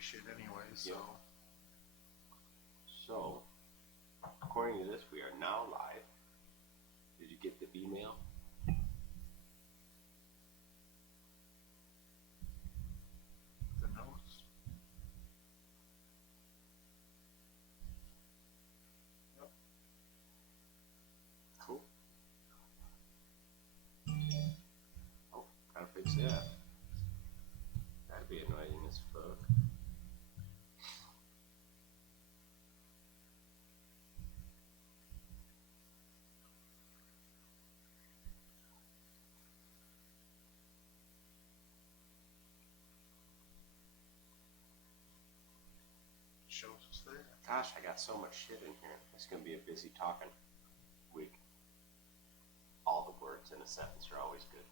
shit anyway, so. Yep. So, according to this, we are now live. Did you get the email? The notes. Yep. Cool. Oh, gotta fix that. That'd be annoying as fuck. Shows us there. Gosh, I got so much shit in here. It's gonna be a busy talking week. All the words in a sentence are always good.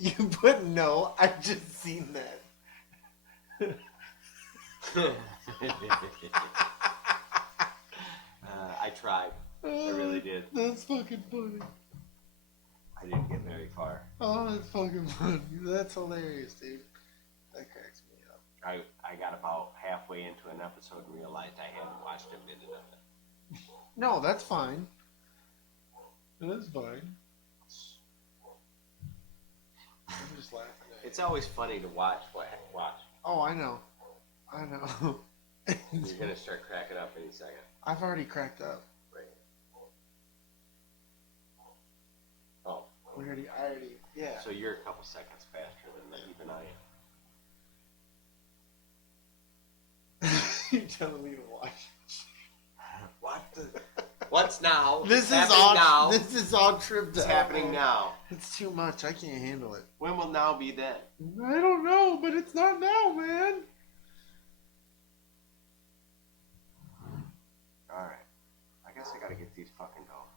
You put no. I just seen that. I tried. I really did. That's fucking funny. I didn't get very far. Oh, that's fucking funny. That's hilarious, dude. That cracks me up. I got about halfway into an episode and realized I hadn't watched a minute of it. No, that's fine. That's fine. I'm just laughing at It's always funny to watch. Oh, I know. I know. You're gonna start cracking up any second. I've already cracked up. Right. Oh. I already, yeah. So you're a couple seconds faster than even I am. You're telling me to watch. What's now? This It's is all. now. This is all tripped It's up. happening now. It's too much. I can't handle it. When will now be then? I don't know, but it's not now, man. Alright. I guess I gotta get these fucking going.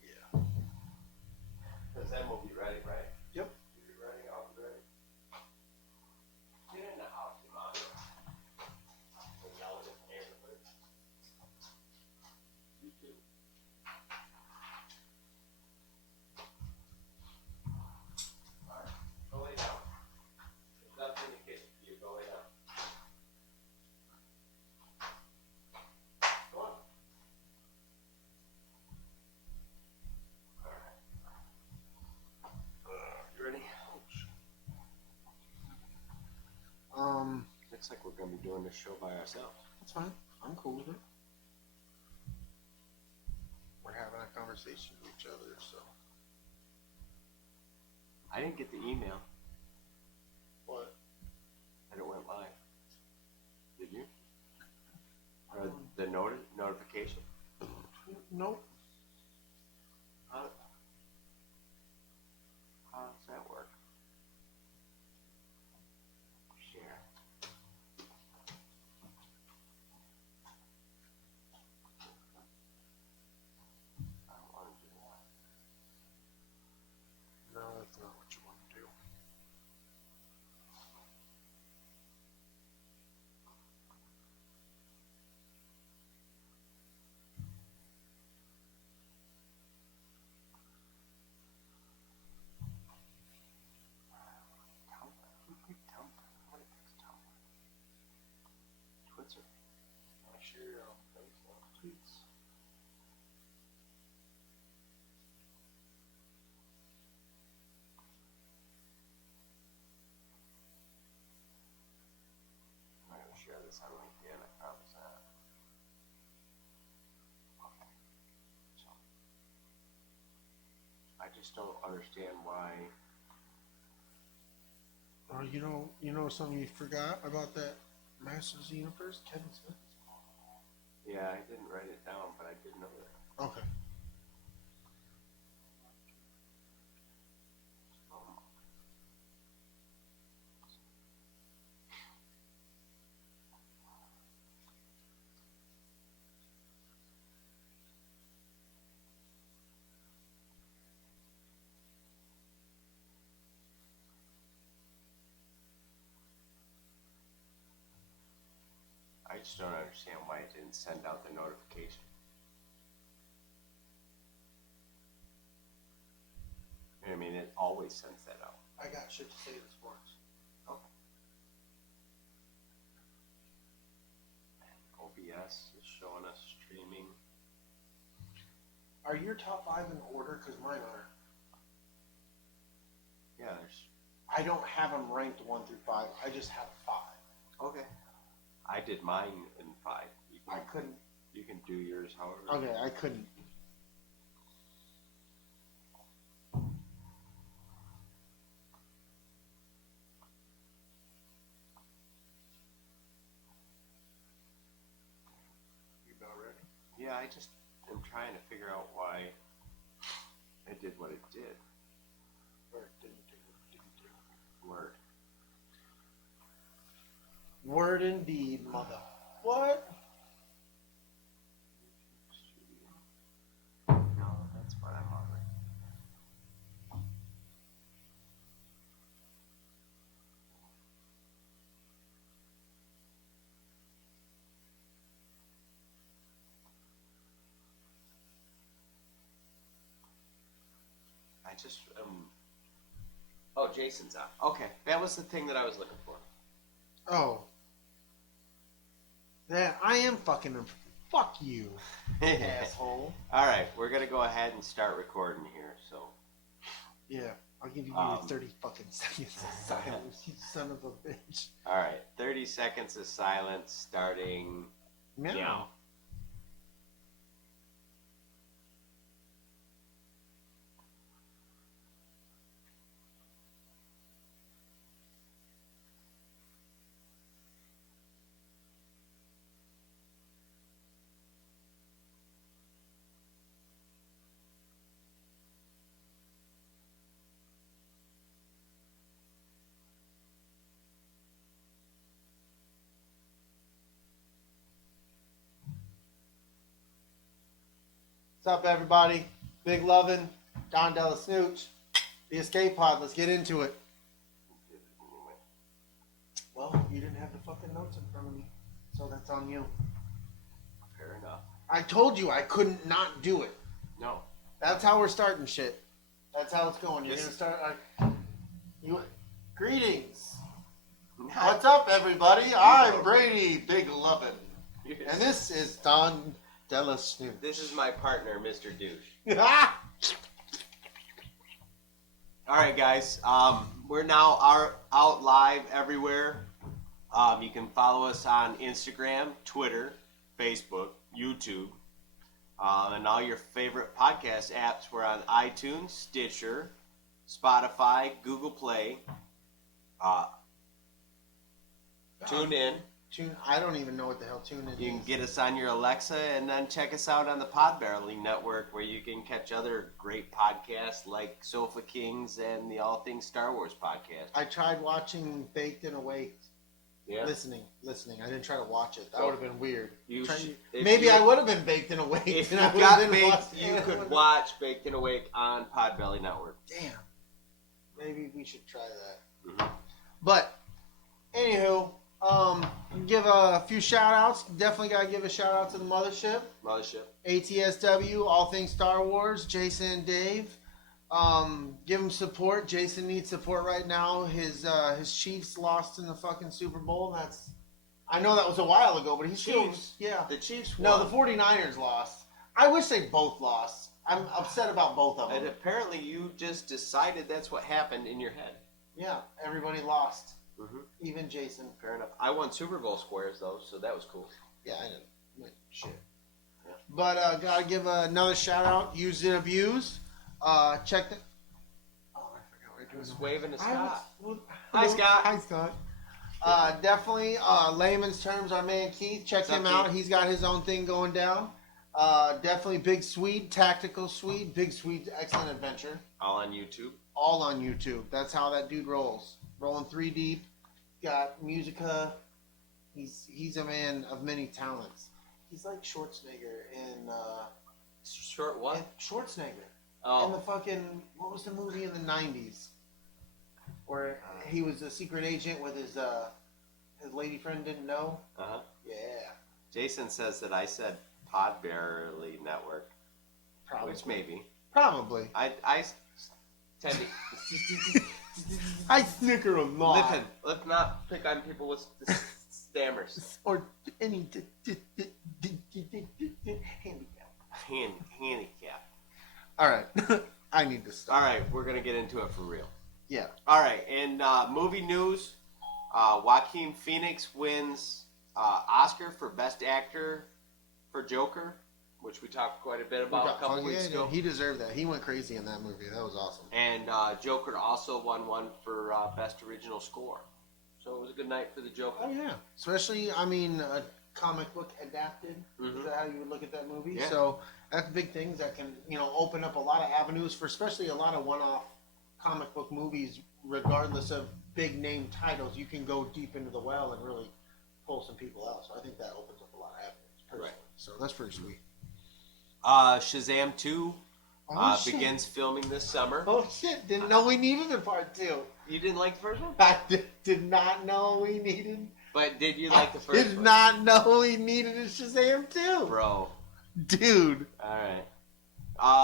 Yeah. Because then we'll be ready, right? Yep. You'll be ready, I'll be ready. Get in the house, you mind. We'll yell at the neighborhood. You too. Alright, go lay down. There's nothing in the kitchen for you, go lay down. Go on. Alright. You ready? Looks like we're gonna be doing this show by ourselves. That's fine. I'm cool with it. We're having a conversation with each other, so. I didn't get the email What? that it went live. Did you? Or the notification? Nope. How does that work? Share. I don't want to do that. No, that's not what you want to do. Tumblr. Who picked Tumblr? What is Tumblr? Twitter. I share your Facebook tweets. I'm not going to share this on LinkedIn, I promise that. Okay. So, I just don't understand why. Oh, you know something you forgot about that Masters of the Universe? Kevin Smith. Yeah, I didn't write it down, but I did know that. Okay. I just don't understand why it didn't send out the notification. I mean, it always sends that out. I got shit to say to sports. OBS is showing us streaming. Are your top 5 in order? Because mine are. Yeah, there's. I don't have them ranked 1 through 5. I just have 5. Okay. I did mine in 5. I couldn't. You can do yours however. Okay, I couldn't. You about ready? Yeah, I just am trying to figure out why it did what it did. Or didn't do. Word. Word indeed, mother. What? No, that's what I'm on. I just Oh, Jason's out. Okay, that was the thing that I was looking for. Oh. Yeah, I am fucking him. Fuck you, asshole. All right, we're gonna go ahead and start recording here. So. Yeah, I'll give you your 30 fucking seconds of silence, you son of a bitch. All right, 30 seconds of silence starting Meow. now. What's up, everybody? Big Lovin, Don DellaSnooch, the escape pod. Let's get into it. Well, you didn't have the fucking notes in front of me, so that's on you. Fair enough. I told you I couldn't not do it. No. That's how we're starting shit. That's how it's going. You're This- gonna start like you. Greetings. What's up, everybody? I'm Brady, Big Lovin, and this is Don DellaSnooch. This is my partner, Mr. Douche. Ah! All right, guys. We're now out live everywhere. You can follow us on Instagram, Twitter, Facebook, YouTube, and all your favorite podcast apps. We're on iTunes, Stitcher, Spotify, Google Play. Tune in. I don't even know what the hell tune in You can is. get us on your Alexa, and then check us out on the Podbarreling Network, where you can catch other great podcasts like Sofa Kings and the All Things Star Wars podcast. I tried watching Baked and Awake. Yeah. Listening. I didn't try to watch it. That Oh. would have been weird. Maybe I would have been baked and awake. If and you I would got have been baked, watching you it. could watch Baked and Awake on Podbelly Network. Damn. Maybe we should try that. Mhm. But, anywho, give a few shout outs. Definitely got to give a shout out to the mothership. Mothership. ATSW, All Things Star Wars, Jason and Dave. Give him support. Jason needs support right now. His Chiefs lost in the fucking Super Bowl. I know that was a while ago, but he's still, Chiefs? yeah. The Chiefs No, won. the 49ers lost. I wish they both lost. I'm upset about both of And them. apparently you just decided that's what happened in your head. Yeah, everybody lost. Mm-hmm. Even Jason. Fair enough. I won Super Bowl squares, though, so that was cool. Yeah, I didn't. Shit. Yeah. But gotta give another shout out. Use and abuse. Check the. Oh, I forgot what I He was was waving to Scott. Hi, Scott. Hi, Scott. Definitely, layman's terms, our man Keith. Check What's up, him out. Keith? He's got his own thing going down. Definitely Big Swede, Tactical Swede. Big Swede, excellent adventure. All on YouTube. All on YouTube. That's how that dude rolls. Rolling 3 deep. Got Musica. He's a man of many talents. He's like Schwarzenegger in Short what? Schwarzenegger. In Oh, the fucking, what was the movie in the 90s? Where he was a secret agent with his lady friend didn't know? uh-huh. Yeah. Jason says that I said Podbarely Network, Probably. which maybe. Probably. I tend to... I snicker a lot. Listen, let's not pick on people with stammers. Or any Handicap. All right. I need to stop. All right, we're gonna get into it for real. Yeah. All right, and movie news: Joaquin Phoenix wins Oscar for Best Actor for Joker, which we talked quite a bit about a couple weeks ago. He deserved that. He went crazy in that movie. That was awesome. And Joker also won one for Best Original Score. So it was a good night for the Joker. Oh yeah, especially a comic book adapted. Mm-hmm. Is that how you would look at that movie? Yeah. So that's big things that can open up a lot of avenues for especially a lot of one-off comic book movies, regardless of big name titles. You can go deep into the well and really pull some people out. So I think that opens up a lot of avenues personally. Right. So that's pretty sweet. Shazam 2 begins filming this summer. Oh shit! Didn't know we needed a part 2. You didn't like the first one? I did not know we needed. But did you like the first one? Did not know we needed a Shazam 2. Bro. Dude. Alright.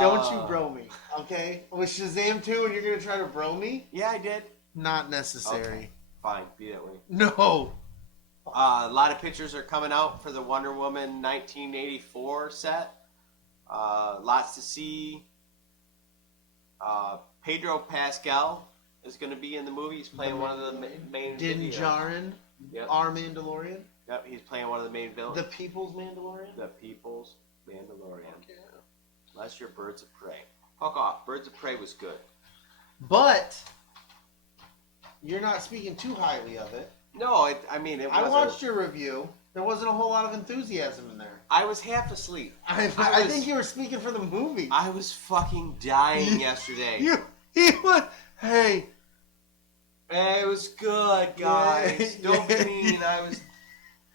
Don't you bro me, okay? With Shazam 2 and you're going to try to bro me? Yeah, I did. Not necessary. Okay. Fine, be that way. No. A lot of pictures are coming out for the Wonder Woman 1984 set. Lots to see. Pedro Pascal is going to be in the movie. He's playing one of the main Din Djarin, Yep. our Mandalorian. Yep, he's playing one of the main villains. The People's Mandalorian? The People's Mandalorian. Yeah. Unless you're Birds of Prey. Fuck off. Birds of Prey was good. But you're not speaking too highly of it. No, it wasn't. I watched your review. There wasn't a whole lot of enthusiasm in there. I was half asleep. I think you were speaking for the movie. I was fucking dying yesterday. Hey, it was good, guys. Don't be mean. I was.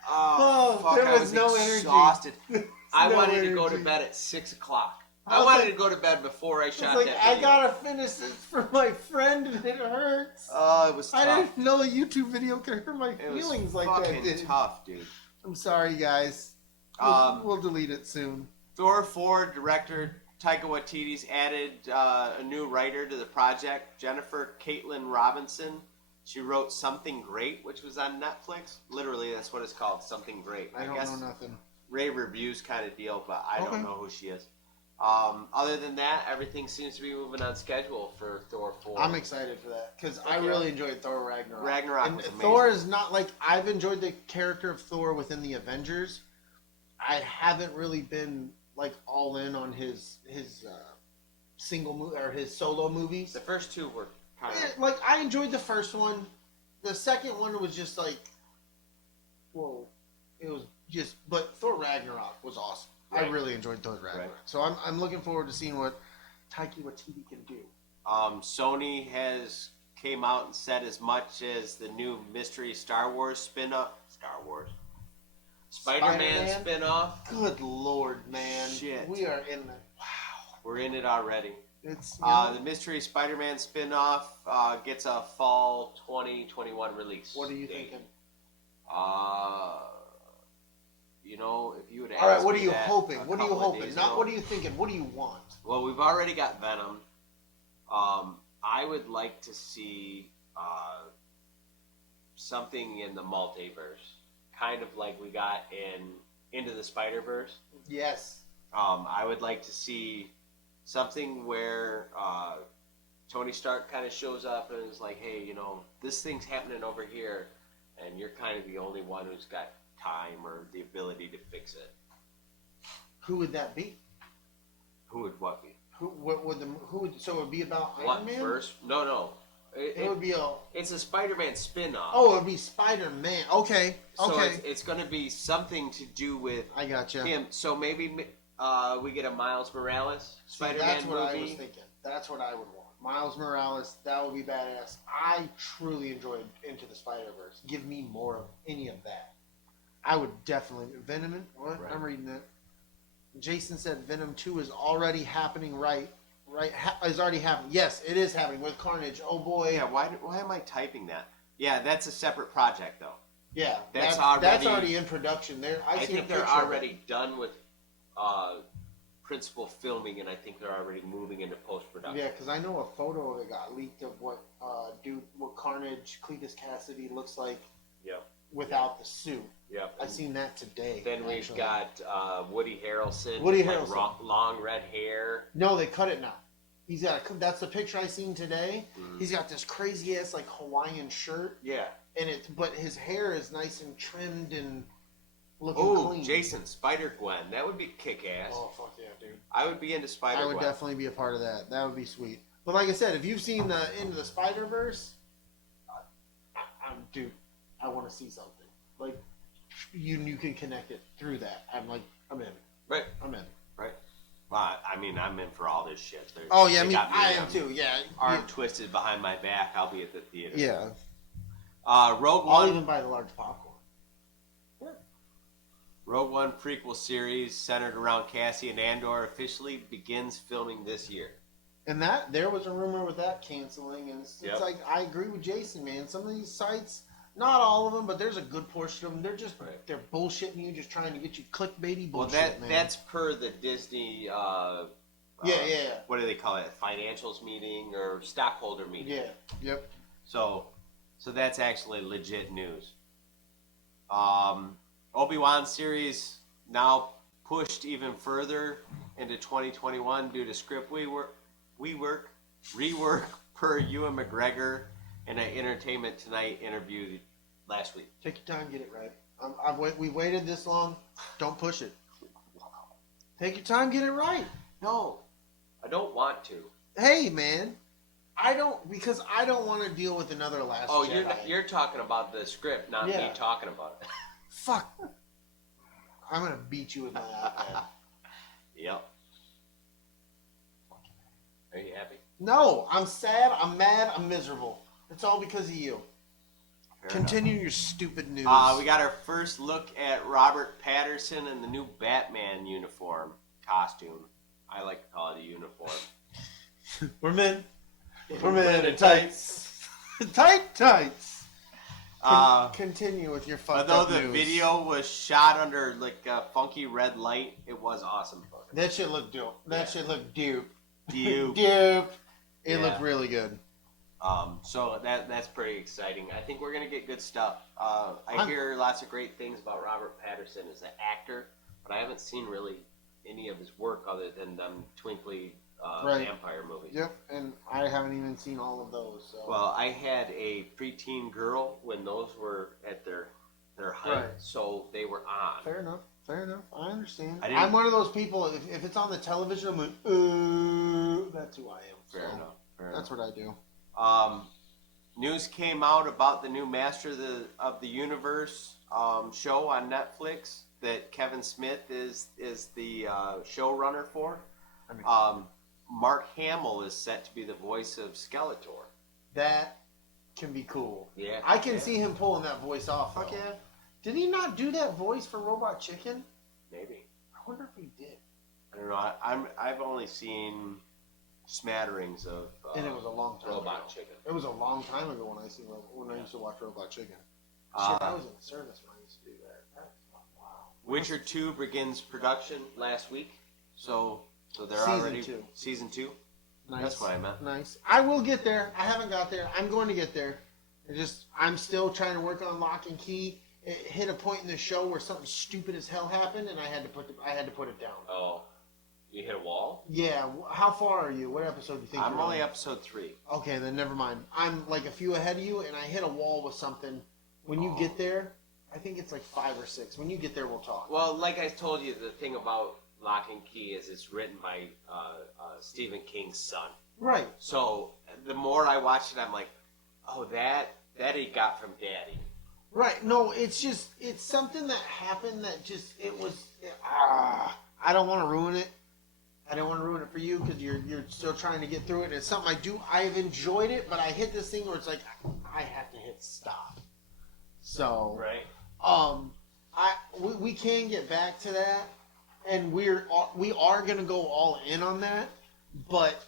Oh, fuck, there I was no exhausted. energy. I No wanted to go to energy. bed at 6 o'clock. I I was wanted like- to go to bed before I shot It's like, that I video. gotta finish this for my friend and it hurts. Oh, it was tough. I didn't know a YouTube video could hurt my It was feelings like fucking that. Did. tough, dude. I'm sorry, guys. We'll delete it soon. Thor 4 director Taika Waititi's added a new writer to the project, Jennifer Caitlin Robinson. She wrote Something Great, which was on Netflix. Literally, that's what it's called, Something Great. I don't guess know nothing. rave reviews kind of deal, but I Okay. don't know who she is. Other than that, everything seems to be moving on schedule for Thor 4. I'm excited for that because I Okay. really enjoyed Thor Ragnarok. Ragnarok and was amazing. Thor is not like I've enjoyed the character of Thor within the Avengers. I haven't really been like all in on his single movie or his solo movies. The first two were kind of... Like I enjoyed the first one. The second one was just like, whoa, it was just. But Thor Ragnarok was awesome. I Right. really enjoyed Thor Ragnarok. Right. So I'm looking forward to seeing what Taika Waititi can do. Sony has came out and said as much as the new mystery Star Wars spin-off. Star Wars. Spider-Man Spider-Man? spin-off. Good Lord, man! Shit. We are in the wow. We're in it already. It's The mystery Spider-Man spin-off gets a fall 2021 release. what are you date. thinking? If you would ask All right, what are me you that hoping? a What are you couple of hoping? days Not ago- what are you thinking? What do you want? Well, we've already got Venom. I would like to see something in the multiverse, kind of like we got in Into the Spider-Verse. Yes. I would like to see something where Tony Stark kind of shows up and is like, hey, this thing's happening over here, and you're kind of the only one who's got time or the ability to fix it. Who would that be? Who would what be? Who? What would the? Who would? So it would be about What Iron Man. first? No. It would be a. It's a Spider-Man spin-off. Oh, it would be Spider-Man. Okay. So Okay. it's going to be something to do with I gotcha. him. So maybe we get a Miles Morales See, Spider-Man that's what movie. I was thinking. That's what I would want. Miles Morales. That would be badass. I truly enjoyed Into the Spider-Verse. Give me more of any of that. I would definitely Venom. What? Right. I'm reading it. Jason said Venom 2 is already happening. Right. Is already happening. Yes, it is happening with Carnage. Oh boy. Yeah, why am I typing that? Yeah, that's a separate project though. Yeah, That's that's already- already in production. I seen a think they're picture of it. already done with principal filming, and I think they're already moving into post-production. Yeah, because I know a photo that got leaked of what Carnage Cletus Cassidy looks like. Yeah. without the suit. Yep. I seen that today. Then we've got Woody Harrelson. Woody with, Harrelson. Like, long red hair. No, they cut it now. He's got. That's the picture I seen today. Mm-hmm. He's got this crazy ass like Hawaiian shirt. Yeah. And but his hair is nice and trimmed and looking clean. Jason, Spider-Gwen. That would be kick-ass. Oh, fuck yeah, dude. I would be into Spider-Gwen. I would definitely be a part of that. That would be sweet. But like I said, if you've seen the Into the Spider-Verse, dude, I want to see something. Like, you can connect it through that. I'm in. Right. I'm in. Right. Well, I mean, I'm in for all this shit. Oh, yeah, I am too, yeah. Arm twisted behind my back, I'll be at the theater. Yeah. Rogue I'll One. even buy the large popcorn. Yeah. Rogue One prequel series centered around Cassian Andor officially begins filming this year. And there was a rumor with that canceling, and it's like, I agree with Jason, man. Some of these sites, not all of them, but there's a good portion of them. They're just they're bullshitting you, just trying to get you clickbaity bullshit. Well, that's per the Disney. Yeah. What do they call it? Financials meeting or stockholder meeting? Yeah. Yep. So that's actually legit news. Obi-Wan series now pushed even further into 2021 due to script rework per Ewan McGregor in an Entertainment Tonight interview last week. Take your time, get it right. We waited this long. Don't push it. Take your time, get it right. No, I don't want to. Hey, man, I don't want to deal with another Last Jedi. You're talking about the script, not me talking about it. Fuck. I'm gonna beat you with my iPad. Yep. Are you happy? No, I'm sad, I'm mad, I'm miserable. It's all because of you. Continue your stupid news. We got our first look at Robert Pattinson in the new Batman costume. I like to call it a uniform. We're men. We're men in tights. Tights. Continue with your fucked up news. Although the video was shot under like a funky red light, it was awesome. That shit looked dope. That shit looked dupe. Dupe. It looked really good. So that's pretty exciting. I think we're gonna get good stuff. I hear lots of great things about Robert Pattinson as an actor, but I haven't seen really any of his work other than them twinkly vampire movies. Yep, and I haven't even seen all of those. So. Well, I had a preteen girl when those were at their height, so they were on. Fair enough. I understand. I'm one of those people. If it's on the television, I'm like, that's who I am. Fair enough. That's what I do. News came out about the new Master of the Universe show on Netflix that Kevin Smith is the showrunner for. Mark Hamill is set to be the voice of Skeletor. That can be cool. Yeah, I can see him pulling that voice off. Fuck yeah! Did he not do that voice for Robot Chicken? Maybe. I wonder if he did. I don't know. I've only seen smatterings of. And it was a long time Robot ago. Chicken. It was a long time ago when I used to watch Robot Chicken. Shit, I was in the service when I used to do that. Wow. Witcher 2 begins production last week, so they're Season already 2. Season 2. Nice. That's what I meant. Nice. I will get there. I haven't got there. I'm going to get there. I'm still trying to work on Lock and Key. It hit a point in the show where something stupid as hell happened, and I had to put it down. Oh, you hit a wall? Yeah. How far are you? What episode do you think? I'm you're only on? episode 3. Okay, then never mind. I'm like a few ahead of you, and I hit a wall with something. When you get there, I think it's like 5 or 6. When you get there, we'll talk. Well, like I told you, the thing about Lock and Key is it's written by Stephen King's son. Right. So the more I watch it, I'm like, oh, that he got from Daddy. Right. No, it's something that happened that I don't want to ruin it. I don't want to ruin it for you because you're still trying to get through it. It's something I do. I've enjoyed it, but I hit this thing where it's like I have to hit stop. So right. We can get back to that, and we are gonna go all in on that, but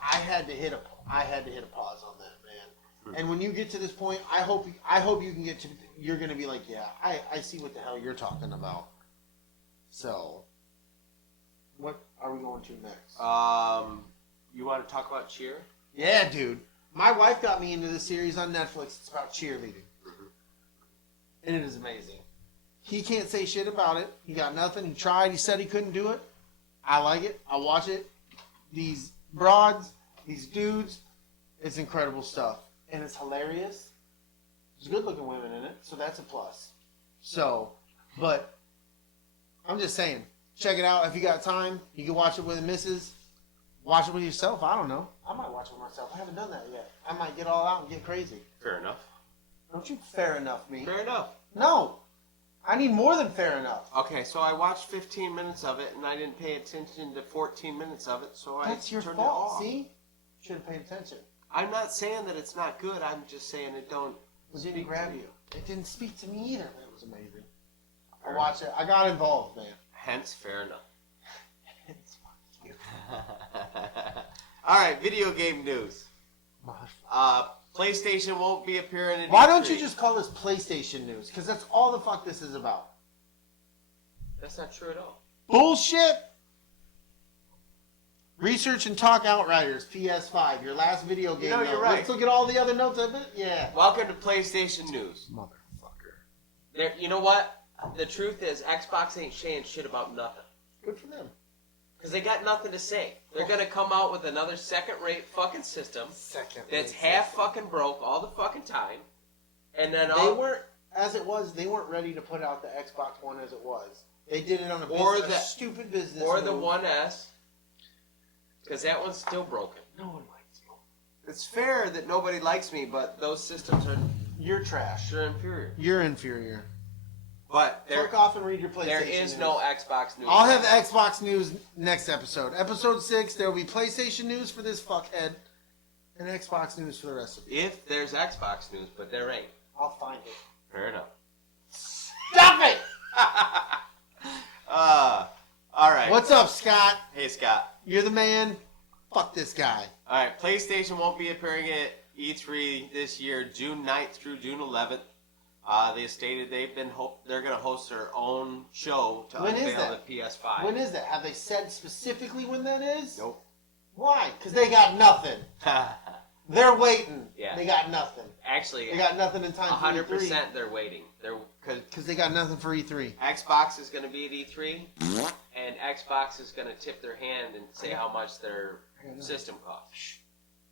I had to hit a pause on that, man. And when you get to this point, I hope you can get to. You're gonna be like, yeah, I see what the hell you're talking about. So, what are we going to next? You want to talk about cheer? Yeah, dude. My wife got me into this series on Netflix. It's about cheerleading. and it is amazing. He can't say shit about it. He got nothing. He tried. He said he couldn't do it. I like it. I watch it. These broads, these dudes, it's incredible stuff. And it's hilarious. There's good-looking women in it, so that's a plus. So, but I'm just saying, check it out. If you got time, you can watch it with the missus. Watch it with yourself. I don't know. I might watch it with myself. I haven't done that yet. I might get all out and get crazy. Fair enough. Don't you fair enough me. Fair enough. No. I need more than fair enough. Okay, so I watched 15 minutes of it, and I didn't pay attention to 14 minutes of it, so That's your turned fault. it off. See? Should have paid attention. I'm not saying that it's not good. I'm just saying it don't. It didn't grab you. It didn't speak to me either. It was amazing. I watched it. I got involved, man. Hence, fair enough. All right, video game news. PlayStation won't be appearing in Why E3. don't you just call this PlayStation news? Because that's all the fuck this is about. That's not true at all. Bullshit! Research and talk Outriders, PS5. Your last video game. You know, note. you're right. Let's look at all the other notes of it. Yeah. Welcome to PlayStation News. Motherfucker. There, you know what? The truth is, Xbox ain't saying shit about nothing. Good for them. Because they got nothing to say. They're going to come out with another second-rate fucking system that's half fucking broke all the fucking time. And then They weren't, as it was, they weren't ready to put out the Xbox One as it was. They did it on a stupid business Or the move. One S. Because that one's still broken. No one likes you. It's fair that nobody likes me, but those systems are You're trash. they're inferior. You're inferior. But Fuck off and read your PlayStation there is news. no Xbox news. I'll have Xbox news next episode. Episode 6, there will be PlayStation news for this fuckhead and Xbox news for the rest of you. If there's Xbox news, but there ain't. I'll find it. Fair enough. Stop it! All right. What's up, Scott? Hey, Scott. You're the man. Fuck this guy. All right. PlayStation won't be appearing at E3 this year, June 9th through June 11th. They stated they're going to host their own show to When is unveil that? the PS5. When is that? Have they said specifically when that is? Nope. Why? Because they got nothing. They're waiting. Yeah. They got nothing. Actually, They got nothing in time for 100% E3. they're waiting. Because they got nothing for E3. Xbox is going to be at E3, and Xbox is going to tip their hand and say how much their system costs.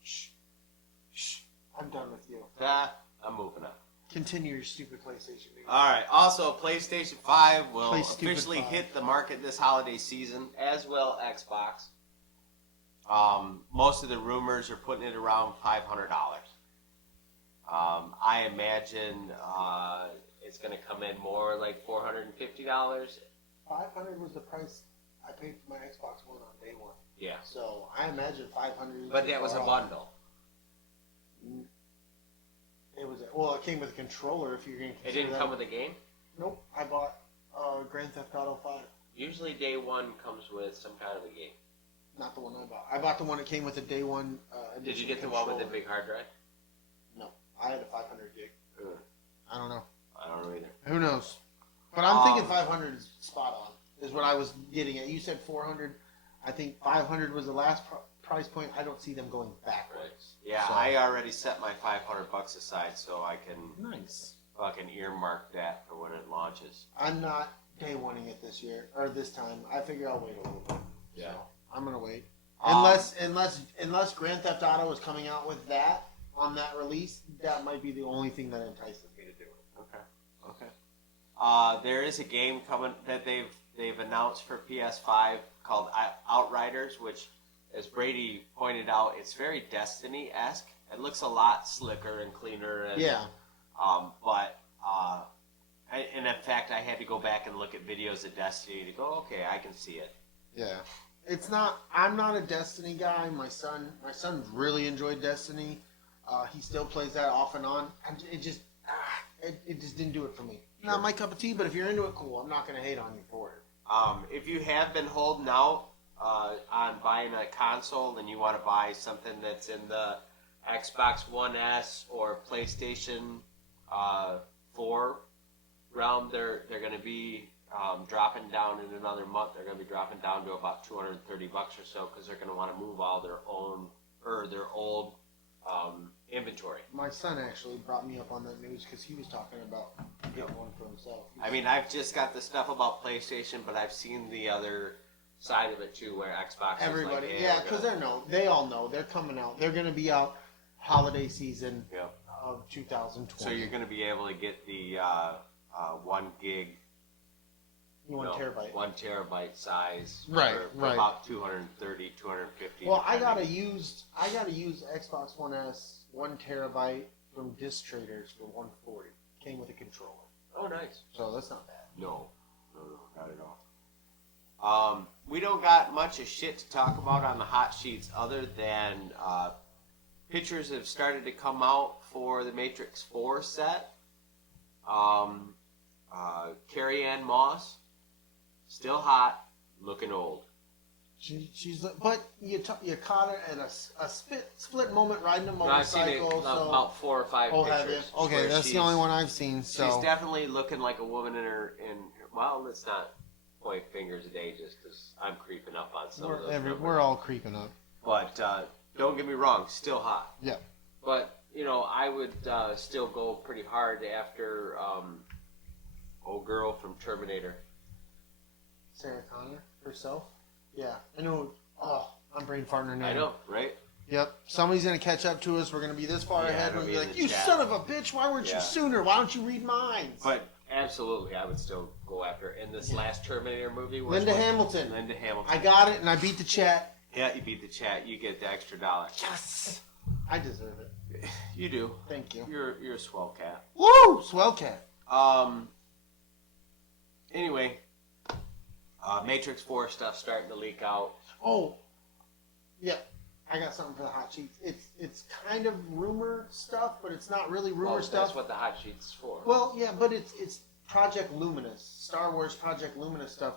Shh. I'm done with you. I'm moving on. Continue your stupid PlayStation news. All right. Also, PlayStation 5 will Play stupid officially 5. hit the market this holiday season, as will Xbox. Most of the rumors are putting it around $500. I imagine it's going to come in more like $450. $500 was the price I paid for my Xbox One on day one. Yeah. So I imagine $500. But that was a bundle. It was. It came with a controller. If you're going to. It didn't come with a game? Nope. I bought Grand Theft Auto 5. Usually day one comes with some kind of a game. Not the one I bought. I bought the one that came with a day one. Did you get the one with the big hard drive? No, I had a 500 gig. I don't know. I don't know either. Who knows? But I'm thinking 500 is spot on. Is what I was getting at. You said 400. I think 500 was the last price point. I don't see them going backwards. Right. Yeah, So- I already set my $500 aside so I can Nice. fucking earmark that for when it launches. I'm not day oneing it this year or this time. I figure I'll wait a little bit. Yeah. So I'm gonna wait. Unless Grand Theft Auto is coming out with that on that release, that might be the only thing that entices me to do it. Okay. There is a game coming that they've announced for PS5 called Outriders, which, as Brady pointed out, it's very Destiny-esque. It looks a lot slicker and cleaner. And, Yeah. And in fact, I had to go back and look at videos of Destiny to go, okay, I can see it. Yeah. It's not. I'm not a Destiny guy. My son really enjoyed Destiny. He still plays that off and on. And it just didn't do it for me. Sure. Not my cup of tea. But if you're into it, cool. I'm not gonna hate on you for it. If you have been holding out on buying a console and you want to buy something that's in the Xbox One S or PlayStation 4 realm, they're going to be dropping down in another month. They're going to be dropping down to about $230 or so because they're going to want to move all their own or their old inventory. My son actually brought me up on that news because he was talking about getting one for himself. I mean, I've just got the stuff about PlayStation, but I've seen the other side of it too, where Xbox Everybody, is like, hey, yeah, because they all know they're coming out. They're going to be out holiday season of 2020. So you're going to be able to get the 1 gig, 1 terabyte, 1 terabyte size, for about $230, $250. Well, I got a used Xbox One S 1 terabyte from Disc Traders for $140. Came with a controller. Oh, nice. So that's not bad. No, not at all. We don't got much of shit to talk about on the hot sheets other than pictures have started to come out for the Matrix 4 set. Carrie Ann Moss, still hot, looking old. She's but you caught her at a split moment riding a motorcycle. I've seen it about 4 or 5 pictures. Okay, that's the only one I've seen. So she's definitely looking like a woman in her. Well, let's not point fingers at age just because I'm creeping up on some of those. We're all creeping up. But don't get me wrong, still hot. Yeah. But I would still go pretty hard after old girl from Terminator. Sarah Connor herself. Yeah, I know. Oh, I'm brain farting her name. I know, right? Yep. Somebody's gonna catch up to us. We're gonna be this far ahead. We're gonna be like, "You son of a bitch! Why weren't you sooner? Why don't you read minds?" But absolutely, I would still go after her. In this last Terminator movie, Linda Hamilton. I got it, and I beat the chat. Yeah, you beat the chat. You get the extra $1. Yes, I deserve it. You do. Thank you. You're a swell cat. Woo, swell cat. Anyway, Matrix 4 stuff starting to leak out. Oh, yeah. I got something for the hot sheets. It's kind of rumor stuff, but it's not really rumor stuff. That's what the hot sheet's for. Well, yeah, but it's Project Luminous, Star Wars Project Luminous stuff.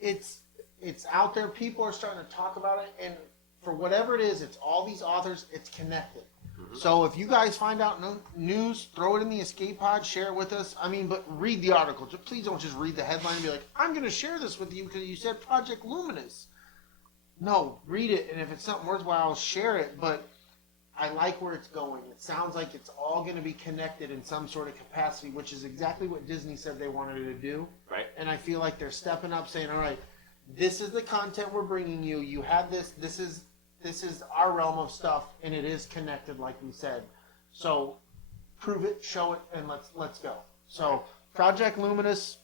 It's out there. People are starting to talk about it, and for whatever it is, it's all these authors. It's connected. Mm-hmm. So if you guys find out news, throw it in the escape pod, share it with us. I mean, but read the article. Please don't just read the headline and be like, I'm going to share this with you because you said Project Luminous. No, read it, and if it's something worthwhile, share it, but I like where it's going. It sounds like it's all going to be connected in some sort of capacity, which is exactly what Disney said they wanted to do. Right. And I feel like they're stepping up, saying, all right, this is the content we're bringing you. You have this. This is our realm of stuff, and it is connected, like we said. So prove it, show it, and let's go. So Project Luminous,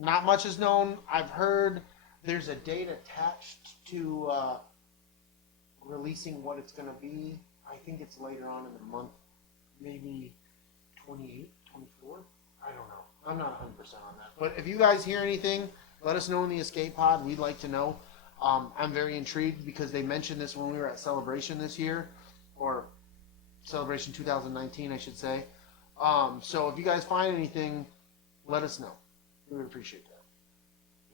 not much is known. I've heard there's a date attached to releasing what it's going to be. I think it's later on in the month, maybe 28, 24. I don't know. I'm not 100% on that. But if you guys hear anything, let us know in the escape pod. We'd like to know. I'm very intrigued because they mentioned this when we were at Celebration this year, or Celebration 2019, I should say. So if you guys find anything, let us know. We would appreciate that.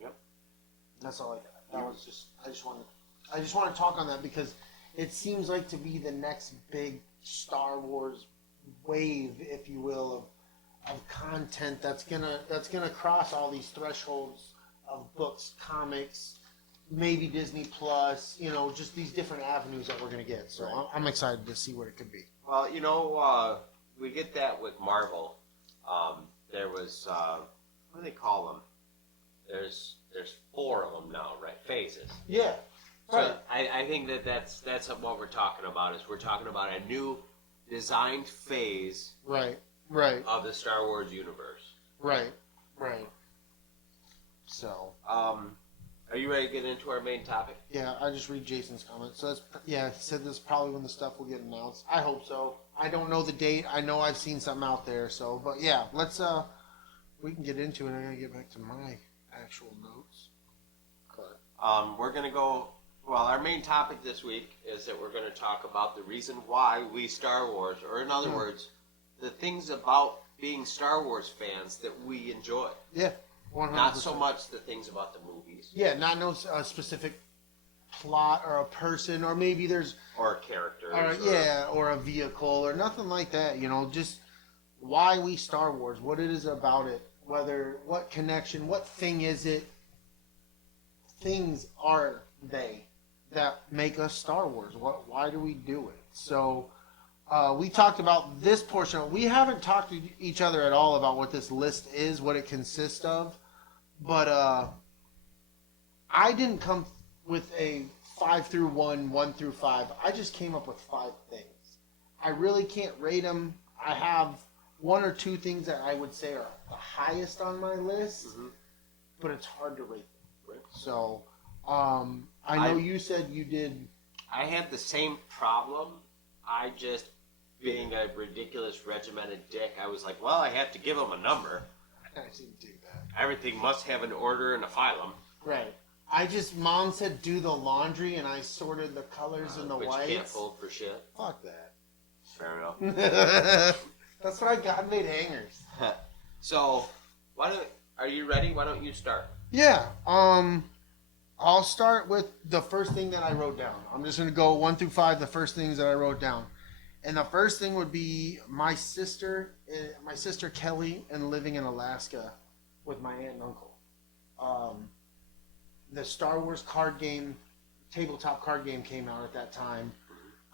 Yep. That's all I got. That was just I just want to talk on that because it seems like to be the next big Star Wars wave, if you will, of content that's gonna cross all these thresholds of books, comics, maybe Disney Plus, just these different avenues that we're gonna get. So right. I'm excited to see what it could be. Well, we get that with Marvel. There was what do they call them? There's 4 of them now, right? Phases. Yeah. Right. So I think that's what we're talking about. Is we're talking about a new designed phase. Right. Of the Star Wars universe. Right. So. Are you ready to get into our main topic? Yeah, I just read Jason's comment. So he said this is probably when the stuff will get announced. I hope so. I don't know the date. I know I've seen something out there. So, but yeah, let's we can get into it. I gotta get back to my actual notes. We're gonna go. Well, our main topic this week is that we're going to talk about the reason why we Star Wars, or in other words, the things about being Star Wars fans that we enjoy. Yeah, 100%. Not so much the things about the movies. Yeah, not no specific plot or a person, or maybe there's or characters, or a vehicle or nothing like that. Just why we Star Wars, what it is about it, what connection, what thing is it? Things are they that make us Star Wars? Why do we do it? So, we talked about this portion. We haven't talked to each other at all about what this list is, what it consists of. But I didn't come with a 5 through 1, 1 through 5. I just came up with 5 things. I really can't rate them. I have 1 or 2 things that I would say are the highest on my list, but it's hard to rate them. Right. So, I know you said you did. I had the same problem. I just, being a ridiculous regimented dick, I was like, well, I have to give them a number. I didn't do that. Everything must have an order and a phylum. Right. Mom said do the laundry, and I sorted the colors and the which whites. can't fold for shit. Fuck that. Fair enough. That's what I got made hangers. So, are you ready? Why don't you start? Yeah. I'll start with the first thing that I wrote down. I'm just going to go 1 through 5, the first things that I wrote down. And the first thing would be my sister Kelly, and living in Alaska with my aunt and uncle. The Star Wars card game, tabletop card game came out at that time.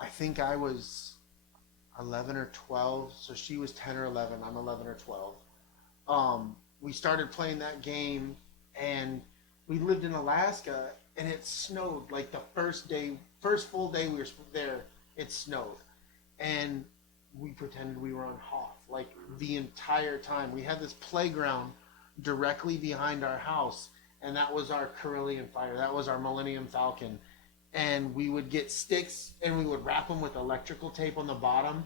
I think I was 11 or 12, so she was 10 or 11. I'm 11 or 12. We started playing that game, and we lived in Alaska, and it snowed. Like the first full day we were there, it snowed. And we pretended we were on Hoth, like the entire time. We had this playground directly behind our house, and that was our Carillion fighter. That was our Millennium Falcon. And we would get sticks, and we would wrap them with electrical tape on the bottom,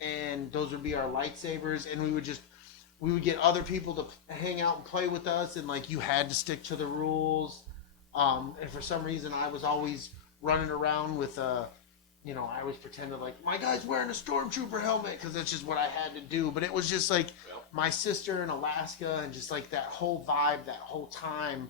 and those would be our lightsabers. And we would get other people to hang out and play with us, and like you had to stick to the rules. And for some reason, I was always running around with I always pretended like my guy's wearing a stormtrooper helmet because that's just what I had to do. But it was just like my sister in Alaska, and just like that whole vibe, that whole time,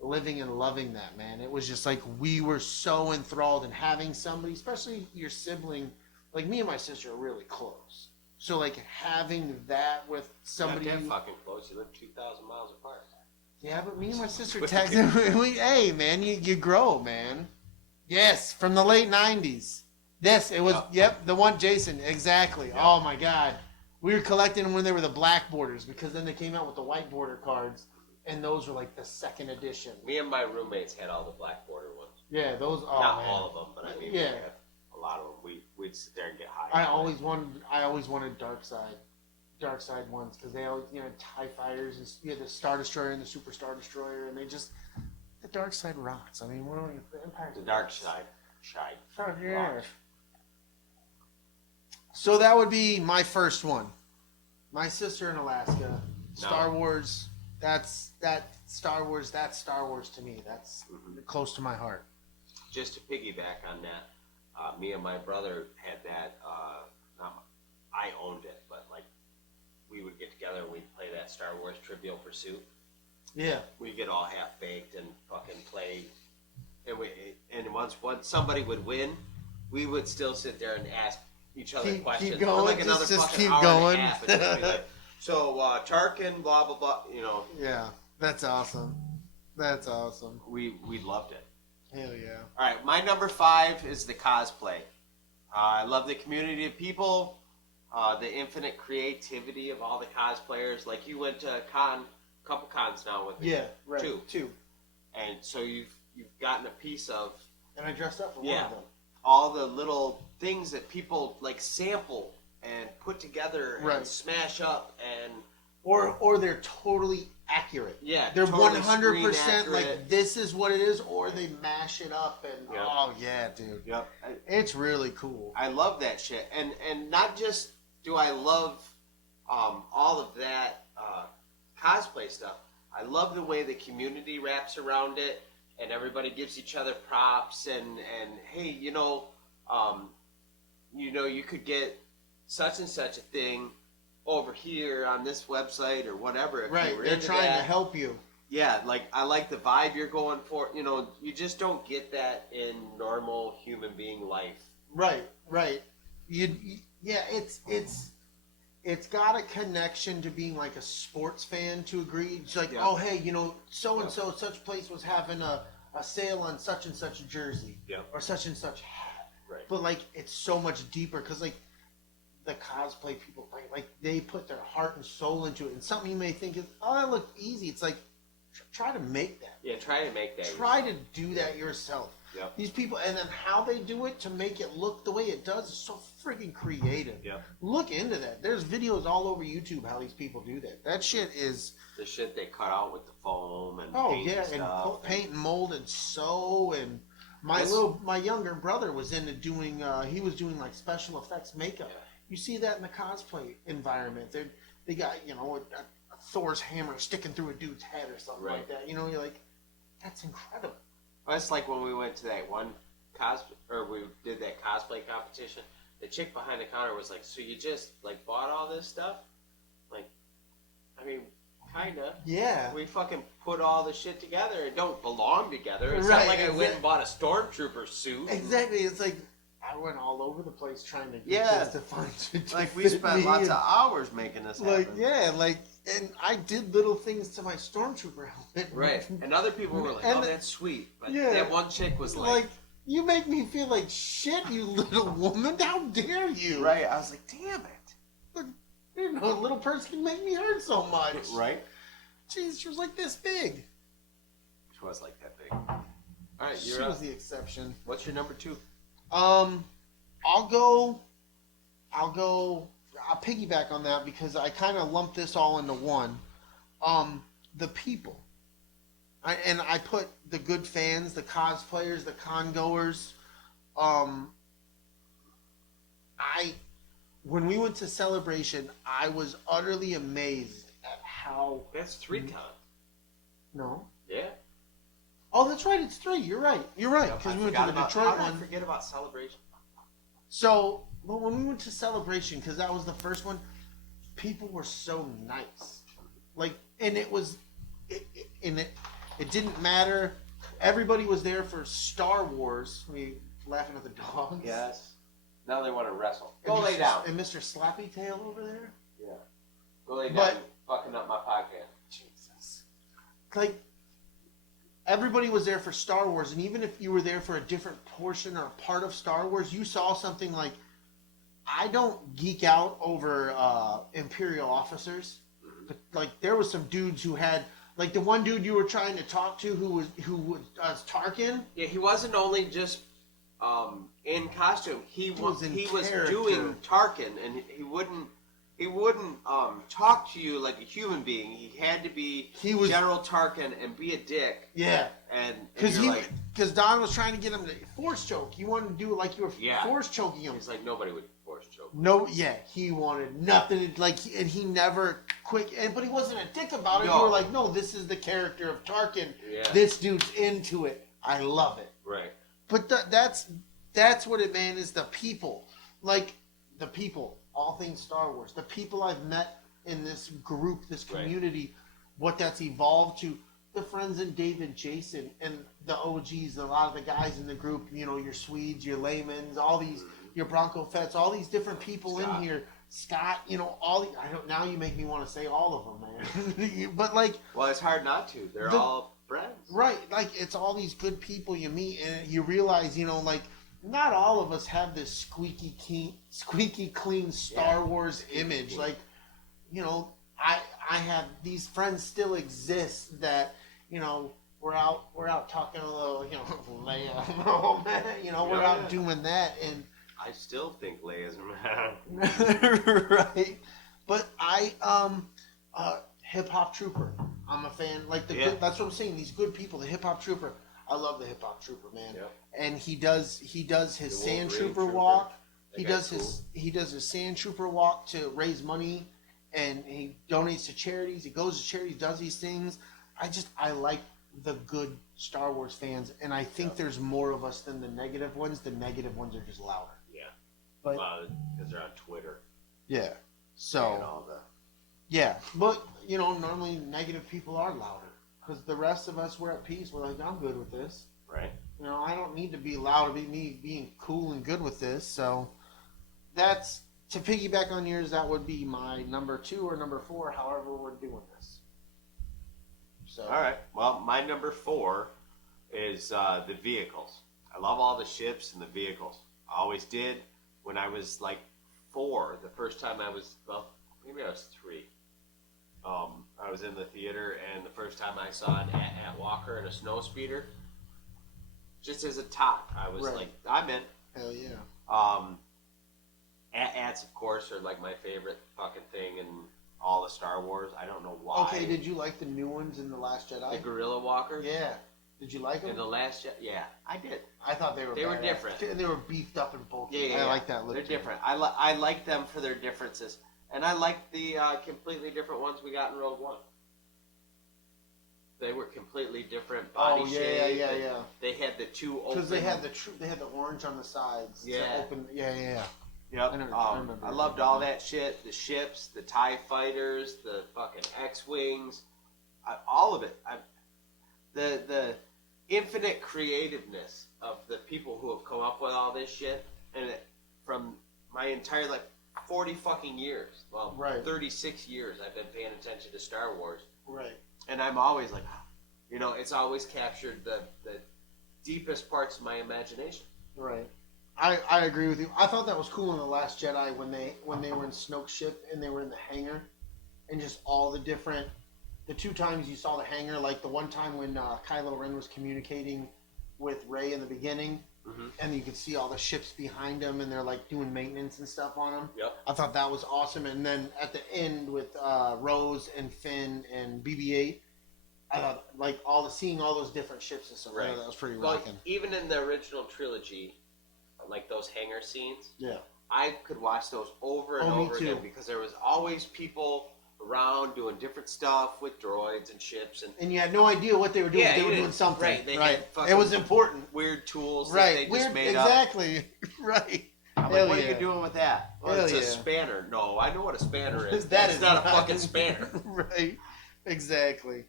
living and loving that, man. It was just like we were so enthralled in having somebody, especially your sibling. Like me and my sister are really close. So like having that with somebody. Not that fucking close. You live 2,000 miles apart. Yeah, but me and my sister texted. Hey, man, you grow, man. Yes, from the late 90s. Yes, it was, yep, the one, Jason, exactly. Yep. Oh, my God. We were collecting them when they were the black borders, because then they came out with the white border cards, and those were like the second edition. Me and my roommates had all the black border ones. Yeah, those, Not all of them, but I mean, yeah. A lot of them. We'd sit there and get high. I always wanted dark side ones, because they always, TIE fighters, and you had the Star Destroyer and the Super Star Destroyer, and they just... The dark side rocks. I mean, what are the Empire? The dark side. Yeah. So that would be my first one. My sister in Alaska. Star Wars. That's Star Wars to me. That's close to my heart. Just to piggyback on that, me and my brother had that. I owned it, but like we would get together and we'd play that Star Wars Trivial Pursuit. Yeah, we get all half baked and fucking play, and once somebody would win, we would still sit there and ask each other questions. Keep going, for like another just fucking keep hour going. And a half, and it'd be like, so Tarkin, blah blah blah, Yeah, that's awesome. That's awesome. We loved it. Hell yeah! All right, my number 5 is the cosplay. I love the community of people, the infinite creativity of all the cosplayers. Like you went to a couple cons now with me. Yeah, right. Two. And so you've gotten a piece of. And I dressed up for one of them. All the little things that people like sample and put together and smash up and. Or they're totally accurate. Yeah, they're totally 100% like this is what it is, or they mash it up and oh yeah, dude. Yep. It's really cool. I love that shit, and not just do I love all of that cosplay stuff. I love the way the community wraps around it, and everybody gives each other props and hey, you could get such and such a thing over here on this website or whatever. If right, you were they're trying to help you. Yeah, like I like the vibe you're going for. You just don't get that in normal human being life. Right. It's got a connection to being like a sports fan to agree. It's like, oh hey, so and so such place was having a sale on such and such jersey or such and such hat. Right. But like it's so much deeper because like the cosplay people, like they put their heart and soul into it. And something you may think is, oh, that looked easy. It's like, try to make that. Yeah, try to make that. Try to do that yourself. Yep. These people, and then how they do it to make it look the way it does is so freaking creative. Yep. Look into that. There's videos all over YouTube how these people do that. That shit is the shit they cut out with the foam and oh paint yeah, and stuff. And paint and mold and sew and my younger brother was into doing he was doing like special effects makeup. Yeah. You see that in the cosplay environment. They got a Thor's hammer sticking through a dude's head or something like that. You know, you're like, that's incredible. Well, it's like when we went to that one we did that cosplay competition. The chick behind the counter was like, "So you just like bought all this stuff?" Like, I mean, kinda. Yeah. We fucking put all the shit together. It don't belong together. It's Right, not like I went and bought a stormtrooper suit. Exactly. It's like I went all over the place trying to get this to find shit to like we fit spent me lots in. of hours making this happen. And I did little things to my stormtrooper helmet. Right. And other people were like, And "Oh, that's sweet." But yeah. that one chick was like, you make me feel like shit, you little woman. How dare you? right. I was like, "Damn it." A little person can make me hurt so much. Right. Jeez, she was like this big. She was like that big. All right, She you're up. was the exception. What's your number 2? I'll piggyback on that because I kind of lumped this all into one. The people. I put the good fans, the cosplayers, the con goers. When we went to Celebration, I was utterly amazed at how. That's 3 con. No. Yeah. Oh, that's right. It's 3. You're right. You're right. Because we went to the Detroit how did one. I forget about Celebration? So, but when we went to Celebration, because that was the first one, people were so nice. Like, and it didn't matter. Everybody was there for Star Wars. We laughing at the dogs. Yes. Now they want to wrestle. And Go lay down. And Mr. Slappy Tail over there. Yeah. Go lay down. But- Fucking up my podcast. Jesus. Like, everybody was there for Star Wars, and even if you were there for a different portion or part of Star Wars, you saw something like, I don't geek out over Imperial officers, but like there was some dudes who had, like the one dude you were trying to talk to who was Tarkin. Yeah, he wasn't only just in costume. He was character. doing Tarkin, and he wouldn't talk to you like a human being. He had to be General Tarkin and be a dick. Yeah. And because Don was trying to get him to force choke. He wanted to do it like you were force choking him. He's like, nobody would force choke. No, yeah, he wanted nothing to, and he never but he wasn't a dick about it. No. You were like, no, this is the character of Tarkin. Yeah. This dude's into it. I love it. Right. But that's what it, man, is the people. Like, the people. All things Star Wars. The people I've met in this group, this community, what that's evolved to. The friends in David, Jason, and the OGs, a lot of the guys in the group, your Swedes, your Laymans, all these, your Bronco Fets, all these different people Scott. in here. Scott, all these, now you make me want to say all of them, man. But like, well, it's hard not to. They're all friends. Right. Like, it's all these good people you meet, and you realize, like, not all of us have this squeaky clean Star Wars image. Like, I have these friends still exist that, we're out talking a little, Leia, we're out doing that, and I still think Leia's a man. right. But Hip Hop Trooper. I'm a fan. Like that's what I'm saying. These good people, the Hip Hop Trooper. I love the Hip Hop Trooper, man. Yep. And he does his Sand Trooper Trooper. walk. That He guy's does his Sand Trooper walk to raise money, and he donates to charities. He goes to charities, does these things. I like the good Star Wars fans, and I think there's more of us than the negative ones. The negative ones are just louder. Yeah. But because they're on Twitter. yeah. So And all the... yeah, but normally negative people are louder because the rest of us, we're at peace. We're like, I'm good with this. Right. I don't need to be loud to be me being cool and good with this. So that's to piggyback on yours. That would be my number 2 or number 4, however we're doing this. So all right. Well, my number 4 is the vehicles. I love all the ships and the vehicles. I always did. When I was like 4. The first time I was, well, maybe I was 3. I was in the theater, and the first time I saw an At Walker and a snow speeder, just as a tot, I was like, I'm in. Hell yeah. Ats, of course, are like my favorite fucking thing in all of Star Wars. I don't know why. Okay, did you like the new ones in The Last Jedi? The Gorilla Walkers? Yeah. Did you like them? In The Last Jedi? Yeah, I did. I thought they were different. And they were beefed up and bulky. Yeah. I like that look. They're different. I like them for their differences. And I like the completely different ones we got in Rogue One. They were completely different body shape. Yeah. They had the 2 open. Because they had the orange on the sides. Yeah. To open. Yeah. Yep. I remember. I loved all that shit. The ships, the TIE fighters, the fucking X-Wings. All of it. The infinite creativeness of the people who have come up with all this shit. And from my entire, 40 fucking years. Well, 36 years I've been paying attention to Star Wars. Right. And I'm always like, it's always captured the deepest parts of my imagination. Right. I agree with you. I thought that was cool in The Last Jedi when they were in Snoke's ship and they were in the hangar, and just all the 2 times you saw the hangar, like the one time when Kylo Ren was communicating with Rey in the beginning, and you could see all the ships behind him and they're like doing maintenance and stuff on them. Yep. I thought that was awesome. And then at the end with Rose and Finn and BB-8, I thought seeing all those different ships and stuff. Right. That was pretty rocking. Even in the original trilogy, like those hangar scenes. Yeah. I could watch those over and over again because there was always people around doing different stuff with droids and ships, and you had no idea what they were doing. They were doing something. Right. They had it was important. Weird tools that they just made up. Exactly. Right. I'm like, what are you doing with that? Well, it's a spanner. No, I know what a spanner is. That is not a fucking spanner. Right. Exactly.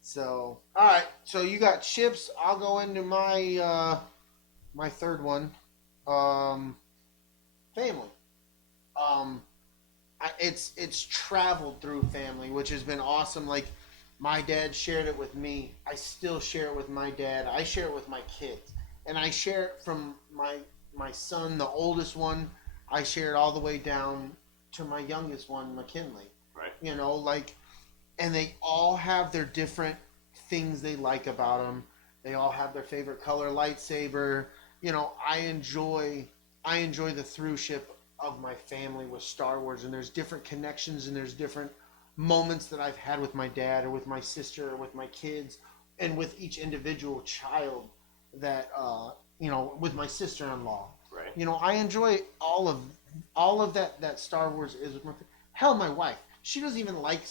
So, all right. So you got ships. I'll go into my my third one. Family. It's traveled through family, which has been awesome. Like, my dad shared it with me. I still share it with my dad. I share it with my kids, and I share it from my son, the oldest one. I share it all the way down to my youngest one, McKinley. Right. And they all have their different things they like about them. They all have their favorite color lightsaber. I enjoy the throughship of my family with Star Wars, and there's different connections and there's different moments that I've had with my dad or with my sister or with my kids and with each individual child that with my sister-in-law. Right. I enjoy all of that Star Wars is with my wife. She doesn't even like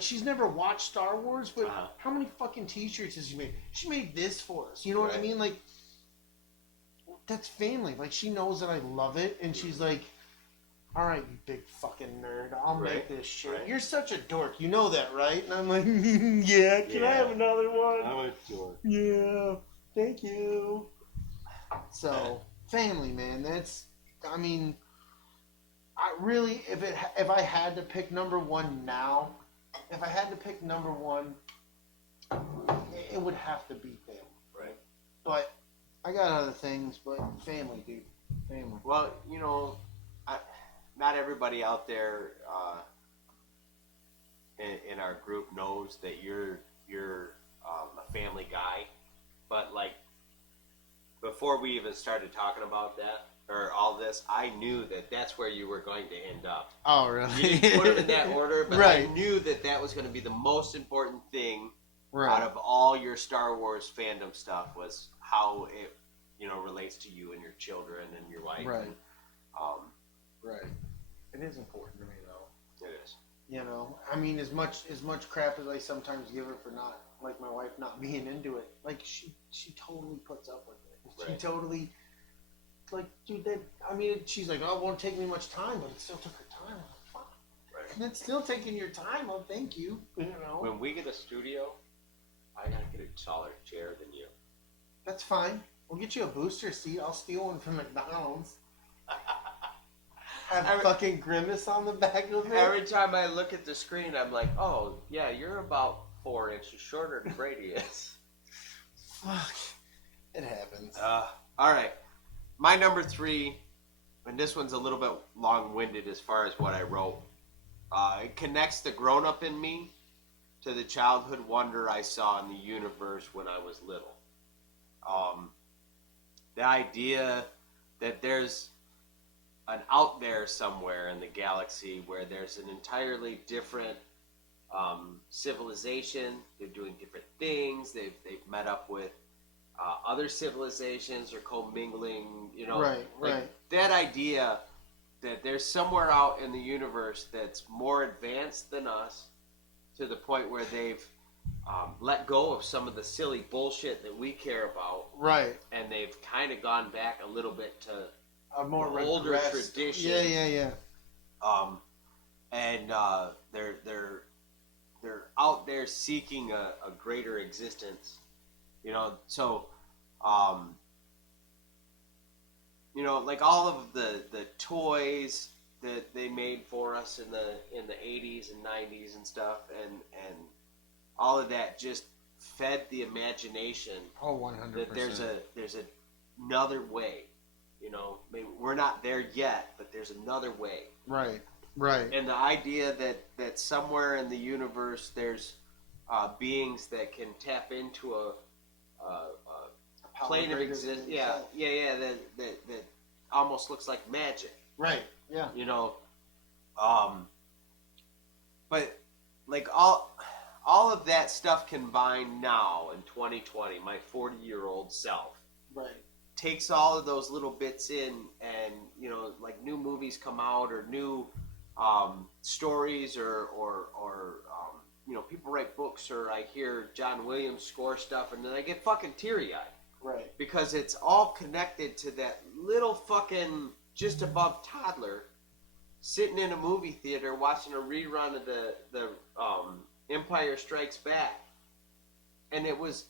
she's never watched Star Wars, but how many fucking t-shirts has she made? She made this for us. You know what I mean? Like, that's family. Like, she knows that I love it, and she's like, all right, you big fucking nerd, I'll make this shit. Right. You're such a dork. You know that, right? And I'm like, yeah, can I have another one? I'm a dork. Yeah, thank you. So, family, man, I really, if I had to pick number one now, it would have to be family. Right. But I got other things, but family, dude. Family. Well, not everybody out there in our group knows that you're a family guy, but before we even started talking about that or all this, I knew that that's where you were going to end up. Oh, really? You didn't put them in that order, but I knew that was going to be the most important thing out of all your Star Wars fandom stuff was how it relates to you and your children and your wife. Right. And, right. It is important to me, though. It is. As much crap as I sometimes give her for not, like, my wife not being into it, like, she totally puts up with it. She totally, like, dude, she's like, oh, it won't take me much time, but it still took her time. I'm like, fuck. Right. And it's still taking your time. Oh, thank you. When we get a studio, I gotta get a taller chair than you. That's fine. We'll get you a booster seat. I'll steal one from McDonald's. Have fucking Grimace on the back of it. Every time I look at the screen, I'm like, oh, yeah, you're about 4 inches shorter than Brady is. Fuck. It happens. All right. My number 3 and this one's a little bit long-winded as far as what I wrote. It connects the grown-up in me to the childhood wonder I saw in the universe when I was little. The idea that there's an out there somewhere in the galaxy where there's an entirely different civilization. They're doing different things. They've met up with other civilizations or commingling. You know, right. That idea that there's somewhere out in the universe that's more advanced than us, to the point where they've let go of some of the silly bullshit that we care about, right? And they've kind of gone back a little bit to a more older tradition. Yeah. And they're out there seeking a greater existence, you know. So, you know, like all of the toys that they made for us in the 80s and 90s and stuff, and all of that just fed the imagination. Oh, 100%. That there's another way. You know, maybe we're not there yet, but there's another way. Right. And the idea that somewhere in the universe there's beings that can tap into a plane of existence. Yeah. That almost looks like magic. Right. Yeah. You know, but like all of that stuff combined now in 2020, my 40-year-old self. Right. Takes all of those little bits in, and you know, like new movies come out or new stories or you know, people write books, or I hear John Williams score stuff, and then I get fucking teary-eyed. Right. Because it's all connected to that little fucking just above toddler sitting in a movie theater watching a rerun of the Empire Strikes Back, and it was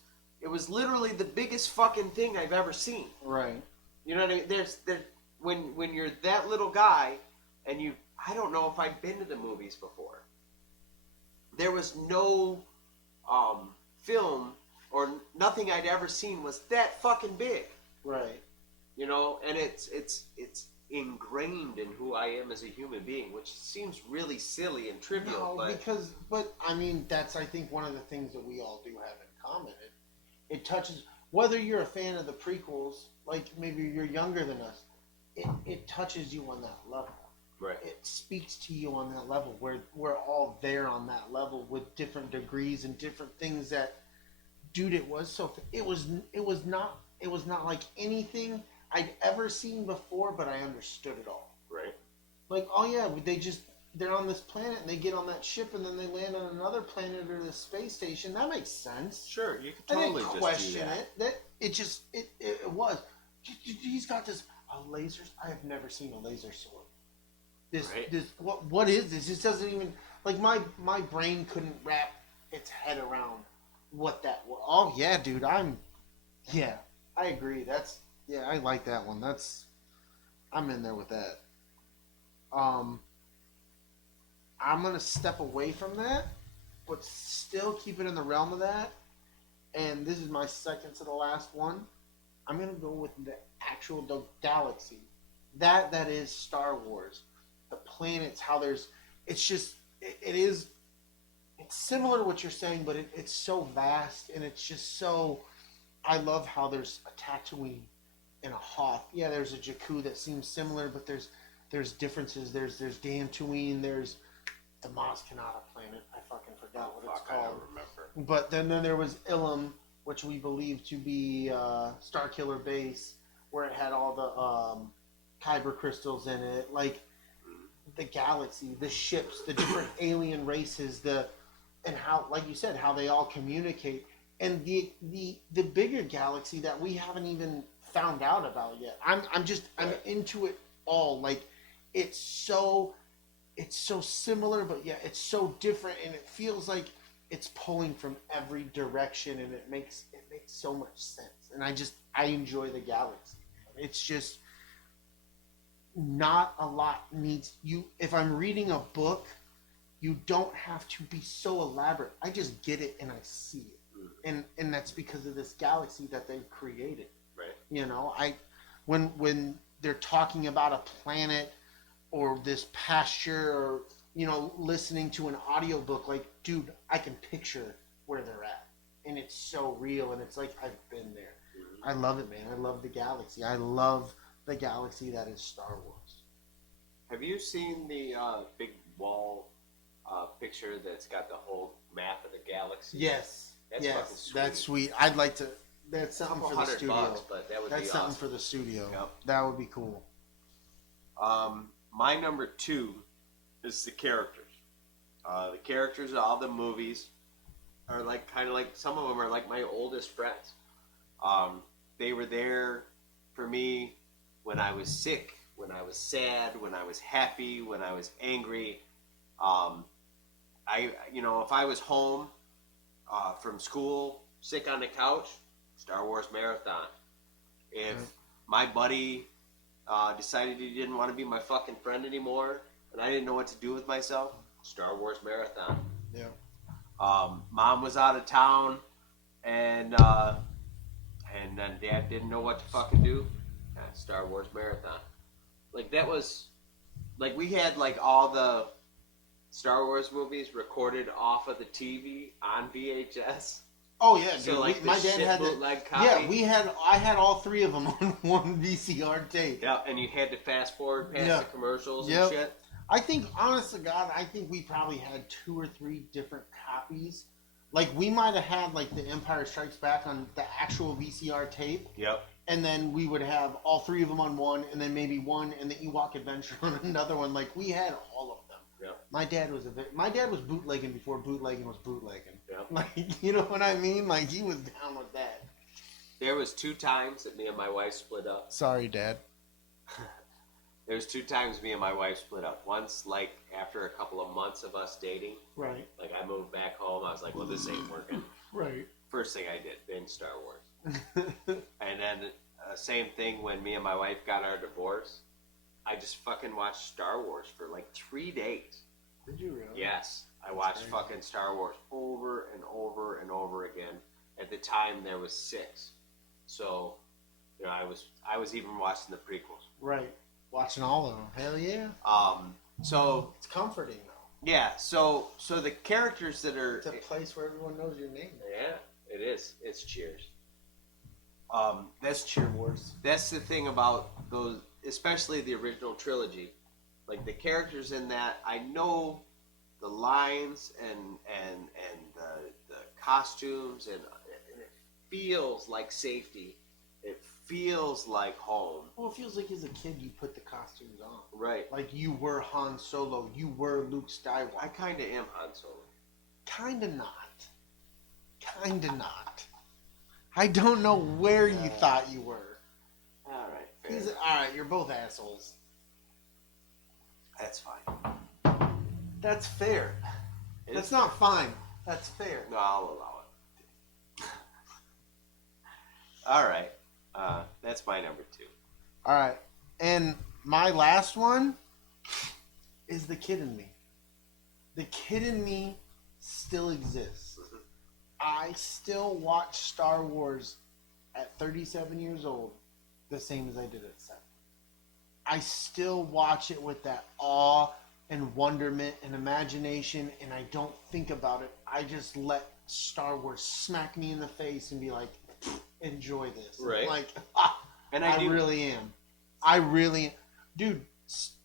literally the biggest fucking thing I've ever seen. Right. You know what I mean? There's when you're that little guy, and I don't know if I'd been to the movies before. There was no film or nothing I'd ever seen was that fucking big. Right. You know, and it's ingrained in who I am as a human being, which seems really silly and trivial. No, but I mean, that's, I think, one of the things that we all do have in common. It touches, whether you're a fan of the prequels, like maybe you're younger than us, it touches you on that level. Right. It speaks to you on that level. We're all there on that level with different degrees and different things that, dude, it was not like anything I'd ever seen before, but I understood it all. Right. Like, oh yeah, they're on this planet and they get on that ship and then they land on another planet or the space station. That makes sense. Sure, you could totally I didn't question it. It was. He's got this lasers. I have never seen a laser sword. What is this? This doesn't even, like, my brain couldn't wrap its head around what that was. Oh yeah, dude, I agree. I like that one. I'm in there with that. I'm gonna step away from that, but still keep it in the realm of that. And this is my second to the last one. I'm gonna go with the galaxy. That is Star Wars. The planets, how it's similar to what you're saying, but it's so vast, and it's just so. I love how there's a Tatooine and a Hoth. Yeah, there's a Jakku that seems similar, but there's differences. There's Dantooine. There's the Maz Kanata planet. I fucking forgot what it's called. I don't remember. But then there was Ilum, which we believe to be Starkiller base, where it had all the kyber crystals in it, like the galaxy, the ships, the different alien races, and how, like you said, how they all communicate, and the bigger galaxy that we haven't even found out about yet. I'm into it all. Like, it's so similar, but yeah, it's so different, and it feels like it's pulling from every direction, and it makes so much sense. And I enjoy the galaxy. It's just not a lot needs you. If I'm reading a book, you don't have to be so elaborate. I just get it and I see it, and that's because of this galaxy that they've created. Right. You know, when they're talking about a planet or this pasture, or listening to an audiobook. Like, dude, I can picture where they're at, and it's so real, and it's like I've been there. I love it, man. I love the galaxy. I love the galaxy that is Star Wars. Have you seen the big wall picture that's got the whole map of the galaxy? Yes. That's fucking sweet. That's sweet. I'd like to. That's something for the studio. $100, but that would be something awesome. for the studio. Yep. That would be cool. My number 2 is the characters. The characters of all the movies are kind of like some of them are like my oldest friends. They were there for me when I was sick, when I was sad, when I was happy, when I was angry. If I was home from school, sick on the couch, Star Wars marathon. If my buddy decided he didn't want to be my fucking friend anymore, and I didn't know what to do with myself, Star Wars marathon. Yeah. Mom was out of town, and then Dad didn't know what to fucking do. Star Wars marathon. That was we had all the Star Wars movies recorded off of the TV on VHS. Oh yeah, dude. So My dad had bootleg copy. Yeah, I had all 3 of them on one VCR tape. Yeah, and you had to fast forward past the commercials and shit. I think, honest to God, we probably had 2 or 3 different copies. We might have had The Empire Strikes Back on the actual VCR tape. Yep. And then we would have all 3 of them on one, and then maybe one and the Ewok Adventure on another one. We had all of them. Yeah. My dad was bootlegging before bootlegging was bootlegging. Yeah. You know what I mean? He was down with that. There was 2 times that me and my wife split up. Sorry, Dad. There was 2 times me and my wife split up. Once, after a couple of months of us dating. Right. I moved back home. I was like, well, this ain't working. Right. First thing I did, binge Star Wars. And then same thing when me and my wife got our divorce. I just fucking watched Star Wars for 3 days. Did you really? Yes. I watched fucking Star Wars over and over and over again. At the time, there was 6. So, I was even watching the prequels. Right. Watching all of them. Hell yeah. So it's comforting though. Yeah. So the characters that are. It's a place where everyone knows your name. Yeah, it is. It's Cheers. That's Cheer Wars. That's the thing about those, especially the original trilogy. The characters in that, I know the lines and the costumes, and it feels like safety. It feels like home. Well, it feels like as a kid you put the costumes on. Right. You were Han Solo. You were Luke Skywalker. I kind of am Han Solo. Kinda not. I don't know where you thought you were. All right. Alright, you're both assholes. That's fine. That's fair. That's not fine. That's fair. No, I'll allow it. All right. That's my number 2. All right. And my last one is the kid in me. The kid in me still exists. Mm-hmm. I still watch Star Wars at 37 years old the same as I did at 7. I still watch it with that awe and wonderment and imagination, and I don't think about it. I just let Star Wars smack me in the face and be like, enjoy this. Right. And I really am. Dude,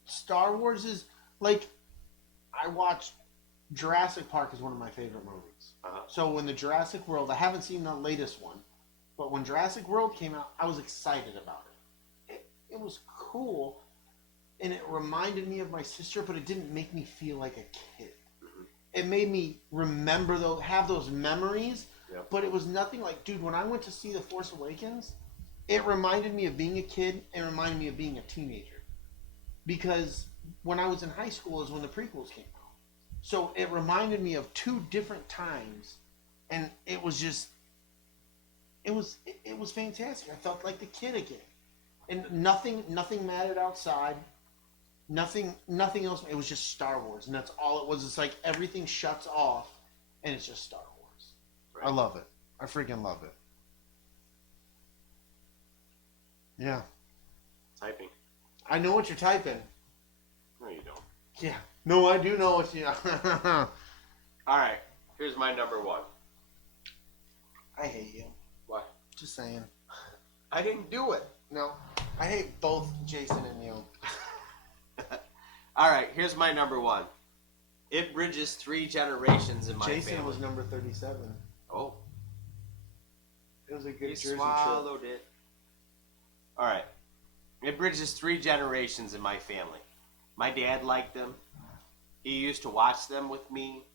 Star Wars is I watched Jurassic Park is one of my favorite movies. Uh-huh. So when the Jurassic World, I haven't seen the latest one, but when Jurassic World came out, I was excited about it. It was cool, and it reminded me of my sister, but it didn't make me feel like a kid. Mm-hmm. It made me remember have those memories, but it was nothing dude, when I went to see The Force Awakens, it reminded me of being a kid and reminded me of being a teenager. Because when I was in high school is when the prequels came out. So it reminded me of 2 different times, and it was just, it was fantastic. I felt like the kid again. And nothing mattered outside. Nothing else. It was just Star Wars, and that's all it was. It's everything shuts off, and it's just Star Wars. Right. I love it. I freaking love it. Yeah. Typing. I know what you're typing. No, you don't. Yeah. No, I do know what you... All right. Here's my number one. I hate you. Why? Just saying. I didn't do it. No. I hate both Jason and you. All right. Here's my number one. It bridges 3 generations in my Jason family. was number 37. Oh. It was a good He Jersey swallowed trip. it. All right. It bridges 3 generations in my family. My dad liked them. He used to watch them with me.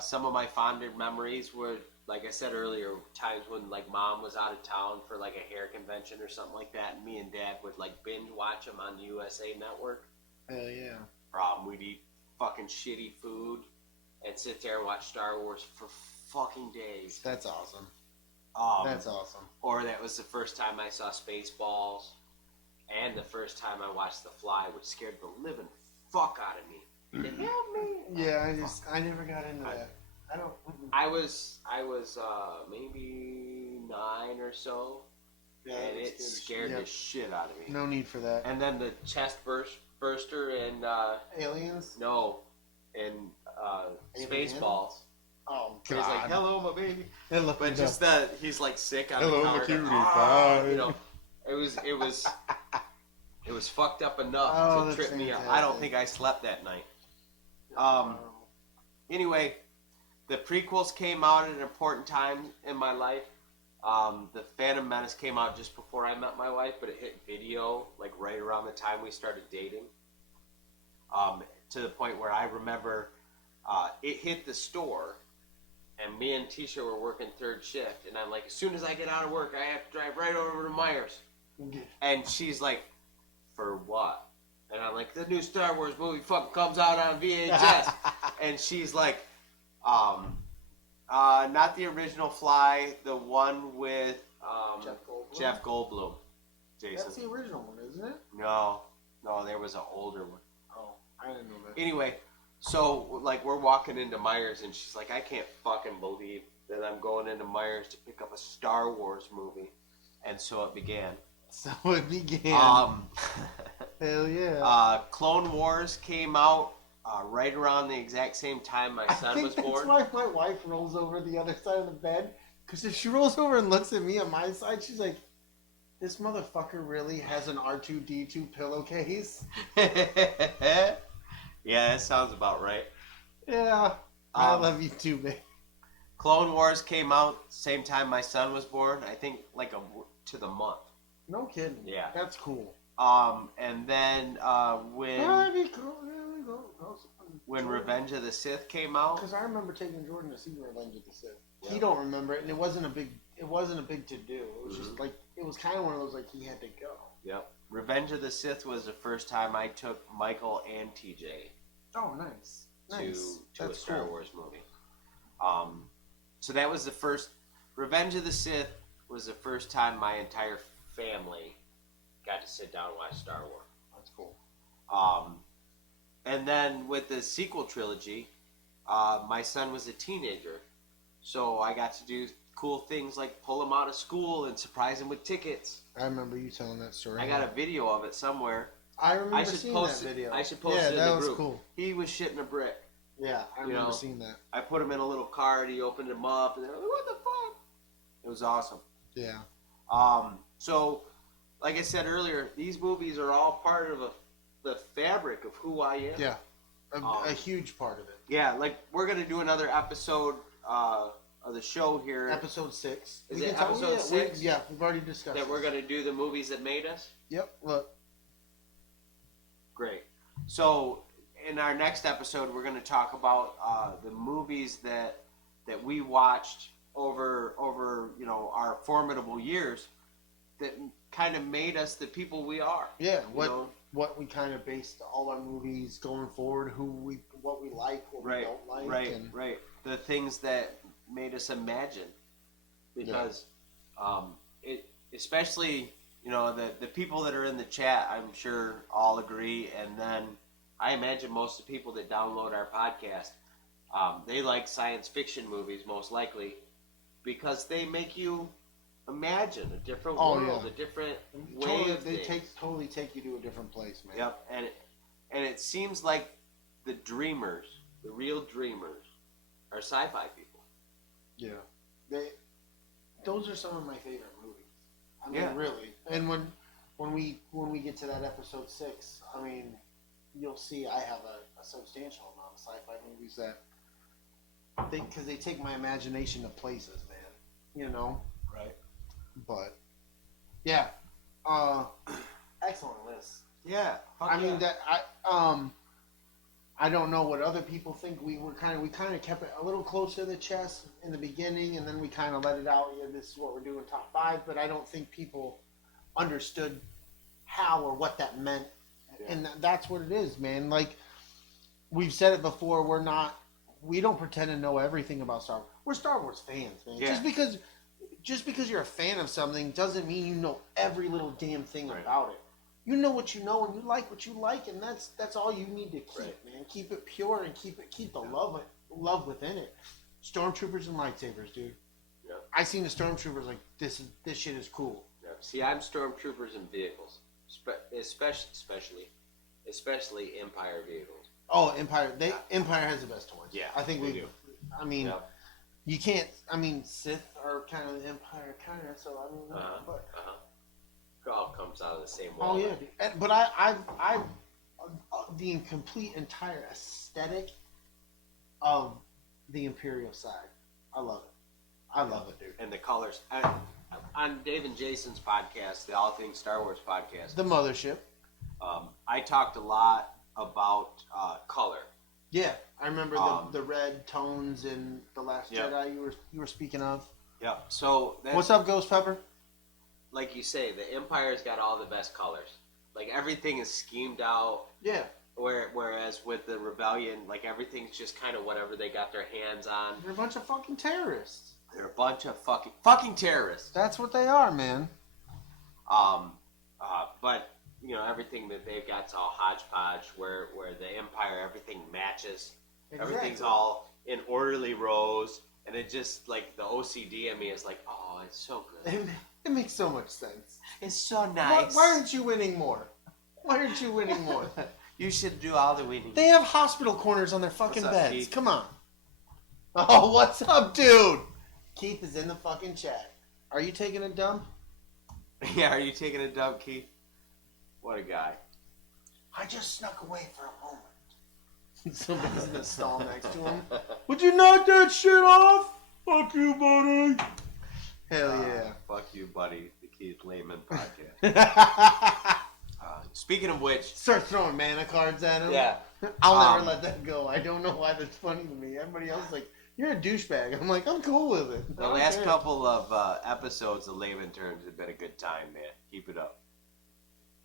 Some of my fonder memories were, like I said earlier, times when like mom was out of town for like a hair convention or something like that, and me and dad would like binge watch them on the USA Network. Hell yeah. We'd eat fucking shitty food and sit there and watch Star Wars for fucking days. That's awesome. That's awesome. Or that was the first time I saw Spaceballs, and the first time I watched The Fly, which scared the living fuck out of me. Yeah, I never got into that. I don't. I was maybe 9 or so, Yeah, and it scared the shit out of me. No need for that. And then the chest burster and Aliens? no, and Spaceballs. Oh He was like, "Hello, my baby," God. but just he's like sick on Hello, the my counter. cutie "Ah," pie. you know, it was fucked up enough to that's trip me up. I fantastic. don't think I slept that night. Anyway, the prequels came out at an important time in my life. The Phantom Menace came out just before I met my wife, but it hit video like right around the time we started dating. To the point where I remember it hit the store, and me and Tisha were working 3rd shift, and I'm like, as soon as I get out of work, I have to drive right over to Myers. And she's like, for what? And I'm like, the new Star Wars movie fucking comes out on VHS. And she's like, not the original Fly, the one with Jeff Goldblum. Jason. That's the original one, isn't it? No, there was an older one. Oh, I didn't know that. Anyway, so like we're walking into Myers, and she's like, I can't fucking believe that I'm going into Myers to pick up a Star Wars movie. And so it began. So it began. Hell yeah. Clone Wars came out right around the exact same time my son was born. That's why my wife rolls over the other side of the bed. Because if she rolls over and looks at me on my side, she's like, this motherfucker really has an R2-D2 pillowcase? Yeah, that sounds about right. Yeah. I love you too, man. Clone Wars came out same time my son was born. I think like to the month. No kidding. Yeah. That's cool. And then when Revenge of the Sith came out, because I remember taking Jordan to see Revenge of the Sith. Yeah. He don't remember it, and it wasn't a big to do. It was just like it was kind of one of those like he had to go. Yep. Revenge of the Sith was the first time I took Michael and TJ Oh, nice. to a Star Wars movie. So that was the first. Revenge of the Sith was the first time my entire family got to sit down and watch Star Wars. That's cool. And then with the sequel trilogy, my son was a teenager, so I got to do cool things like pull him out of school and surprise him with tickets. I remember you telling that story. I got a video of it somewhere. I remember seeing that video. I should post it in the group. Yeah, that was cool. He was shitting a brick. Yeah, I remember seeing that. I put him in a little cart. He opened him up, and they're like, "What the fuck?" It was awesome. Yeah. So, like I said earlier, these movies are all part of the fabric of who I am. Yeah, a huge part of it. Yeah, like we're gonna do another episode of the show here. Episode 6. Is it episode 6? Yeah, we've already discussed that. We're gonna do the movies that made us. Yep. Look. Great. So, in our next episode, we're gonna talk about the movies that we watched over our formidable years that kind of made us the people we are. Yeah. What we kind of based all our movies going forward, what we like, what we don't like. Right. The things that made us imagine, because especially the people that are in the chat, I'm sure all agree, and then I imagine most of the people that download our podcast, they like science fiction movies most likely, because they make you imagine a different Oh, world, yeah. a different way Totally, of they things. totally take you to a different place, man. Yep, and it seems like the dreamers, the real dreamers, are sci-fi people. Yeah, those are some of my favorite movies. I mean, Yeah. really. And when we get to that episode 6, I mean, you'll see I have a substantial amount of sci-fi movies that because they take my imagination to places, man. You know. Right. But yeah, excellent list. Yeah. I mean that I don't know what other people think. We kind of kept it a little close to the chest in the beginning, and then we kind of let it out. Yeah, this is what we're doing, top 5. But I don't think people understood how or what that meant, and that's what it is, man. Like we've said it before, we don't pretend to know everything about Star Wars. We're Star Wars fans, man. Yeah. Just because you're a fan of something doesn't mean you know every little damn thing Right. about it. You know what you know, and you like what you like, and that's all you need to keep, Right. man. Keep it pure and keep the love within it. Stormtroopers and lightsabers, dude. Yeah. I seen the stormtroopers like this shit is cool. Yeah. See, I'm stormtroopers and vehicles, especially Empire vehicles. Oh, Empire! Empire has the best ones. Yeah, I think they we do. I mean, Yeah. you can't. I mean, Sith are kind of Empire, kind of. So I mean, but It all comes out of the same oh wall. yeah, dude. But I the complete entire aesthetic of the Imperial side. I love it. I love it, dude. And the colors. On Dave and Jason's podcast, the All Things Star Wars podcast, The mothership. I talked a lot about color. Yeah, I remember Um, the red tones in The Last Yep. Jedi you were speaking of. Yeah. So that's, What's up, Ghost Pepper? like you say, the Empire's got all the best colors. Like everything is schemed out. Yeah. Whereas with the Rebellion, like everything's just kind of whatever they got their hands on. They're a bunch of fucking terrorists. They're a bunch of fucking terrorists. That's what they are, man. But you know everything that they've got's all hodgepodge. Where the Empire, everything matches. Everything's all in orderly rows, and it just like the OCD in me is like, oh, it's so good. It makes so much sense. It's so Why, nice. why aren't you winning more? Why aren't you winning more? You should do all the winning. They have hospital corners on their fucking What's up, beds. Keith? Come on. Oh, what's up, dude? Keith is in the fucking chat. Are you taking a dump? Yeah, are you taking a dump, Keith? What a guy. I just snuck away for a moment. Somebody's in the stall next to him. Would you knock that shit off? Fuck you, buddy. Hell yeah. Fuck you, buddy. The Keith Lehman podcast. Speaking of which, Start throwing mana cards at him. yeah. I'll never let that go. I don't know why that's funny to me. Everybody else is like, you're a douchebag. I'm like, I'm cool with it. The last couple of episodes of Layman Turns have been a good time, man. Keep it up.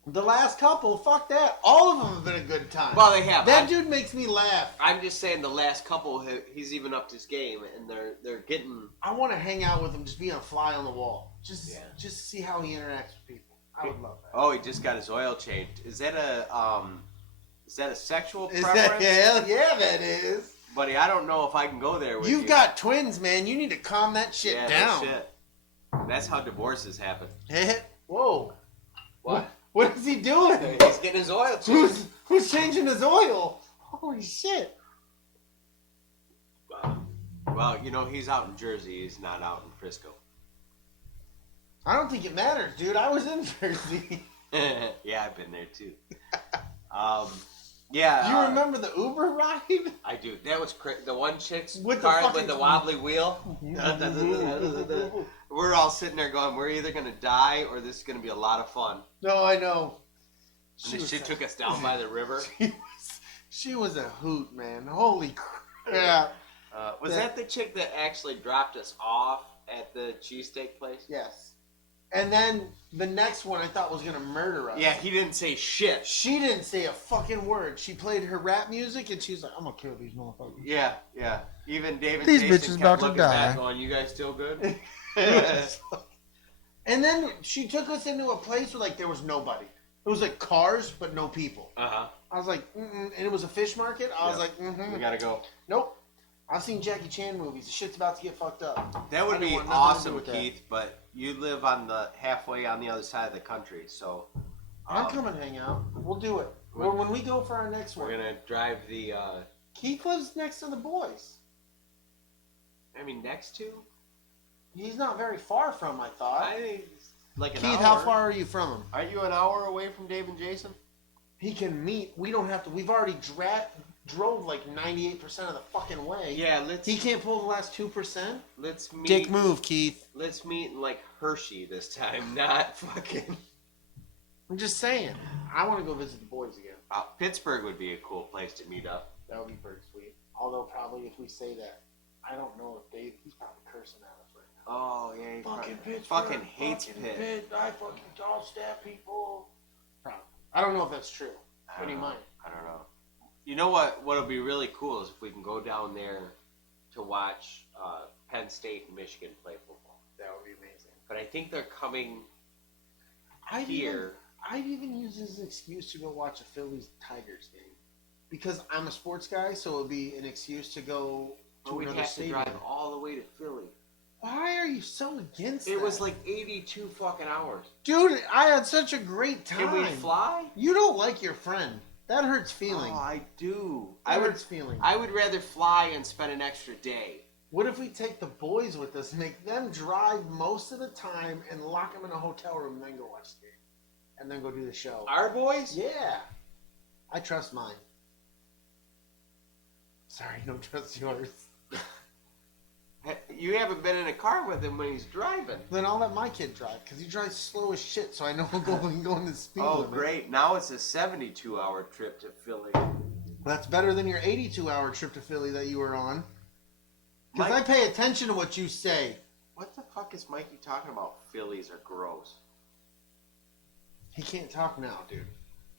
The last couple, fuck that. All of them have been a good time. Well, they have. That dude makes me laugh. I'm just saying the last couple, he's even upped his game, and they're getting. I want to hang out with him, just be a fly on the wall. Just Yeah. see how he interacts with people. I would love that. Oh, he just got his oil changed. Is that a sexual Is preference? that, hell yeah, that is. Buddy, I don't know if I can go there with you. You've got twins, man. You need to calm that shit yeah, down. No shit. That's how divorces happen. Whoa. What? What is he doing? He's getting his oil changed. Who's changing his oil? Holy shit. Well, you know, he's out in Jersey. He's not out in Frisco. I don't think it matters, dude. I was in Jersey. Yeah, I've been there too. Yeah. Do you remember the Uber ride? I do. That was the one chick's With the car fucking- with the wobbly wheel. We're all sitting there going, we're either going to die or this is going to be a lot of fun. No, I know. And she took us down by the river. She was a hoot, man. Holy crap. Was that the chick that actually dropped us off at the cheesesteak place? Yes. And then the next one I thought was going to murder us. Yeah, he didn't say shit. She didn't say a fucking word. She played her rap music and she's like, I'm going to kill these motherfuckers. Yeah, yeah. Even David These Jason bitches kept about to looking die. back going, you guys still good? And then she took us into a place where like there was nobody. It was like cars, but no people. Uh-huh. I was like, and it was a fish market. I was like, We got to go. nope. I've seen Jackie Chan movies. The shit's about to get fucked up. That would I didn't be want nothing to do awesome, with that. Keith. But you live on the halfway on the other side of the country, so I'm coming hang out. We'll do it. Or when we go for our next one. we're gonna drive the. Keith lives next to the boys. I mean, next to. He's not very far from, I thought. I think it's like an Keith, hour. how far are you from him? Aren't you an hour away from Dave and Jason? He can meet. We don't have to. We've already drove like 98% of the fucking way. Yeah, let's. He can't pull the last 2%? Let's meet. Dick move, Keith. Let's meet in like Hershey this time, not fucking. I'm just saying. I want to go visit the boys again. Pittsburgh would be a cool place to meet up. That would be pretty sweet. Although probably if we say that, I don't know if Dave. He's probably cursing at us right now. Oh yeah, he Fucking Pittsburgh. fucking hates fucking Pitt. I fucking dog stab people. Probably. I don't know if that's true, but he might. I don't know. You know what? What'll be really cool is if we can go down there to watch Penn State and Michigan play football. That would be amazing. But I think they're coming I'd here. even use this as an excuse to go watch a Phillies Tigers game because I'm a sports guy, so it would be an excuse to go to We'd another have to stadium. drive all the way to Philly. Why are you so against It that? was like 82 fucking hours. Dude, I had such a great time. Can we fly? You don't like your friend. That hurts feelings. Oh, I do. That hurts feelings. I would rather fly and spend an extra day. What if we take the boys with us, make them drive most of the time, and lock them in a hotel room, and then go watch the game, and then go do the show? Our boys? Yeah, I trust mine. Sorry, don't trust yours. You haven't been in a car with him when he's driving. Then I'll let my kid drive because he drives slow as shit, so I know he'll go and go in the speed Oh, limit. great. Now it's a 72-hour trip to Philly. That's better than your 82-hour trip to Philly that you were on. Because I Mike- pay attention to what you say. What the fuck is Mikey talking about? Phillies are gross. He can't talk now, dude.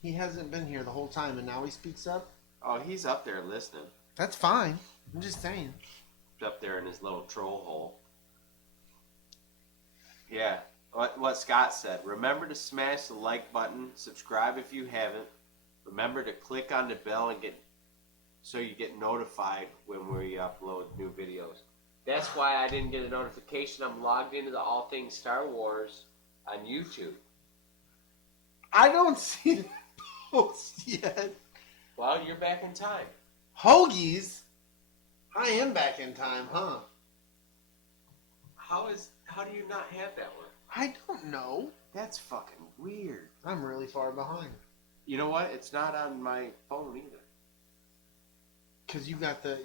He hasn't been here the whole time, and now he speaks up. Oh, he's up there listening. That's fine. I'm just saying. Up there in his little troll hole. Yeah. What Scott said. Remember to smash the like button. Subscribe if you haven't. Remember to click on the bell and so you get notified when we upload new videos. That's why I didn't get a notification. I'm logged into the All Things Star Wars on YouTube. I don't see the post yet. Well, you're back in time. Hoagies? I am back in time, huh? How do you not have that one? I don't know. That's fucking weird. I'm really far behind. You know what? It's not on my phone either. Cause you got the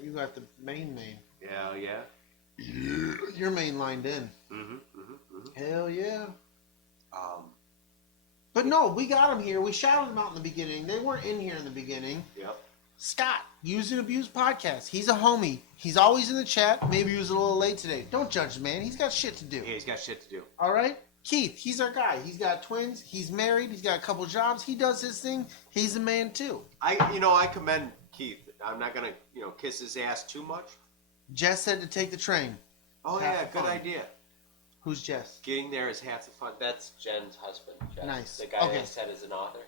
main. Yeah. You're main lined in. Hell yeah. But no, we got them here. We shouted them out in the beginning. They weren't in here in the beginning. Yep. Scott, Use and Abuse Podcast. He's a homie. He's always in the chat. Maybe he was a little late today. Don't judge the man. He's got shit to do. Yeah, he's got shit to do. All right? Keith, he's our guy. He's got twins. He's married. He's got a couple jobs. He does his thing. He's a man too. I commend Keith. I'm not gonna, kiss his ass too much. Jess said to take the train. Oh Half yeah, the good fun. idea. Who's Jess? Getting there is half the fun. That's Jen's husband. Jess. Nice. The guy Okay. that said is an author.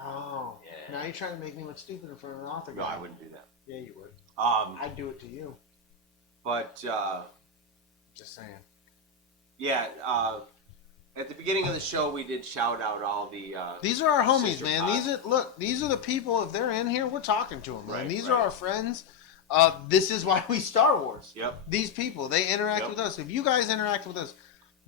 Oh. Yeah. Now you're trying to make me look stupid in front of an author No, guy. I wouldn't do that. Yeah, you would. I'd I'd do it to you. But Just saying. yeah. At the beginning of the show, we did shout out all the. These are our homies, sister man. pods. These are the people. If they're in here, we're talking to them, man. Right, These right. are our friends. This is why we Star Wars. Yep. These people, they interact Yep. with us. If you guys interact with us,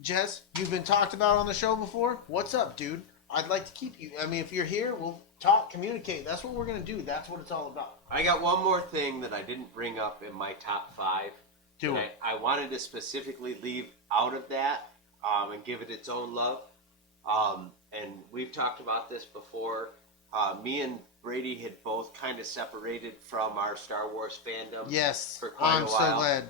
Jess, you've been talked about on the show before. What's up, dude? I'd like to keep you. I mean, if you're here, we'll talk, communicate. That's what we're gonna do. That's what it's all about. I got one more thing that I didn't bring up in my top 5. Do that it. I wanted to specifically leave out of that and give it its own love. And we've talked about this before. Me and Brady had both kind of separated from our Star Wars fandom. Yes, For quite I'm a so while. glad.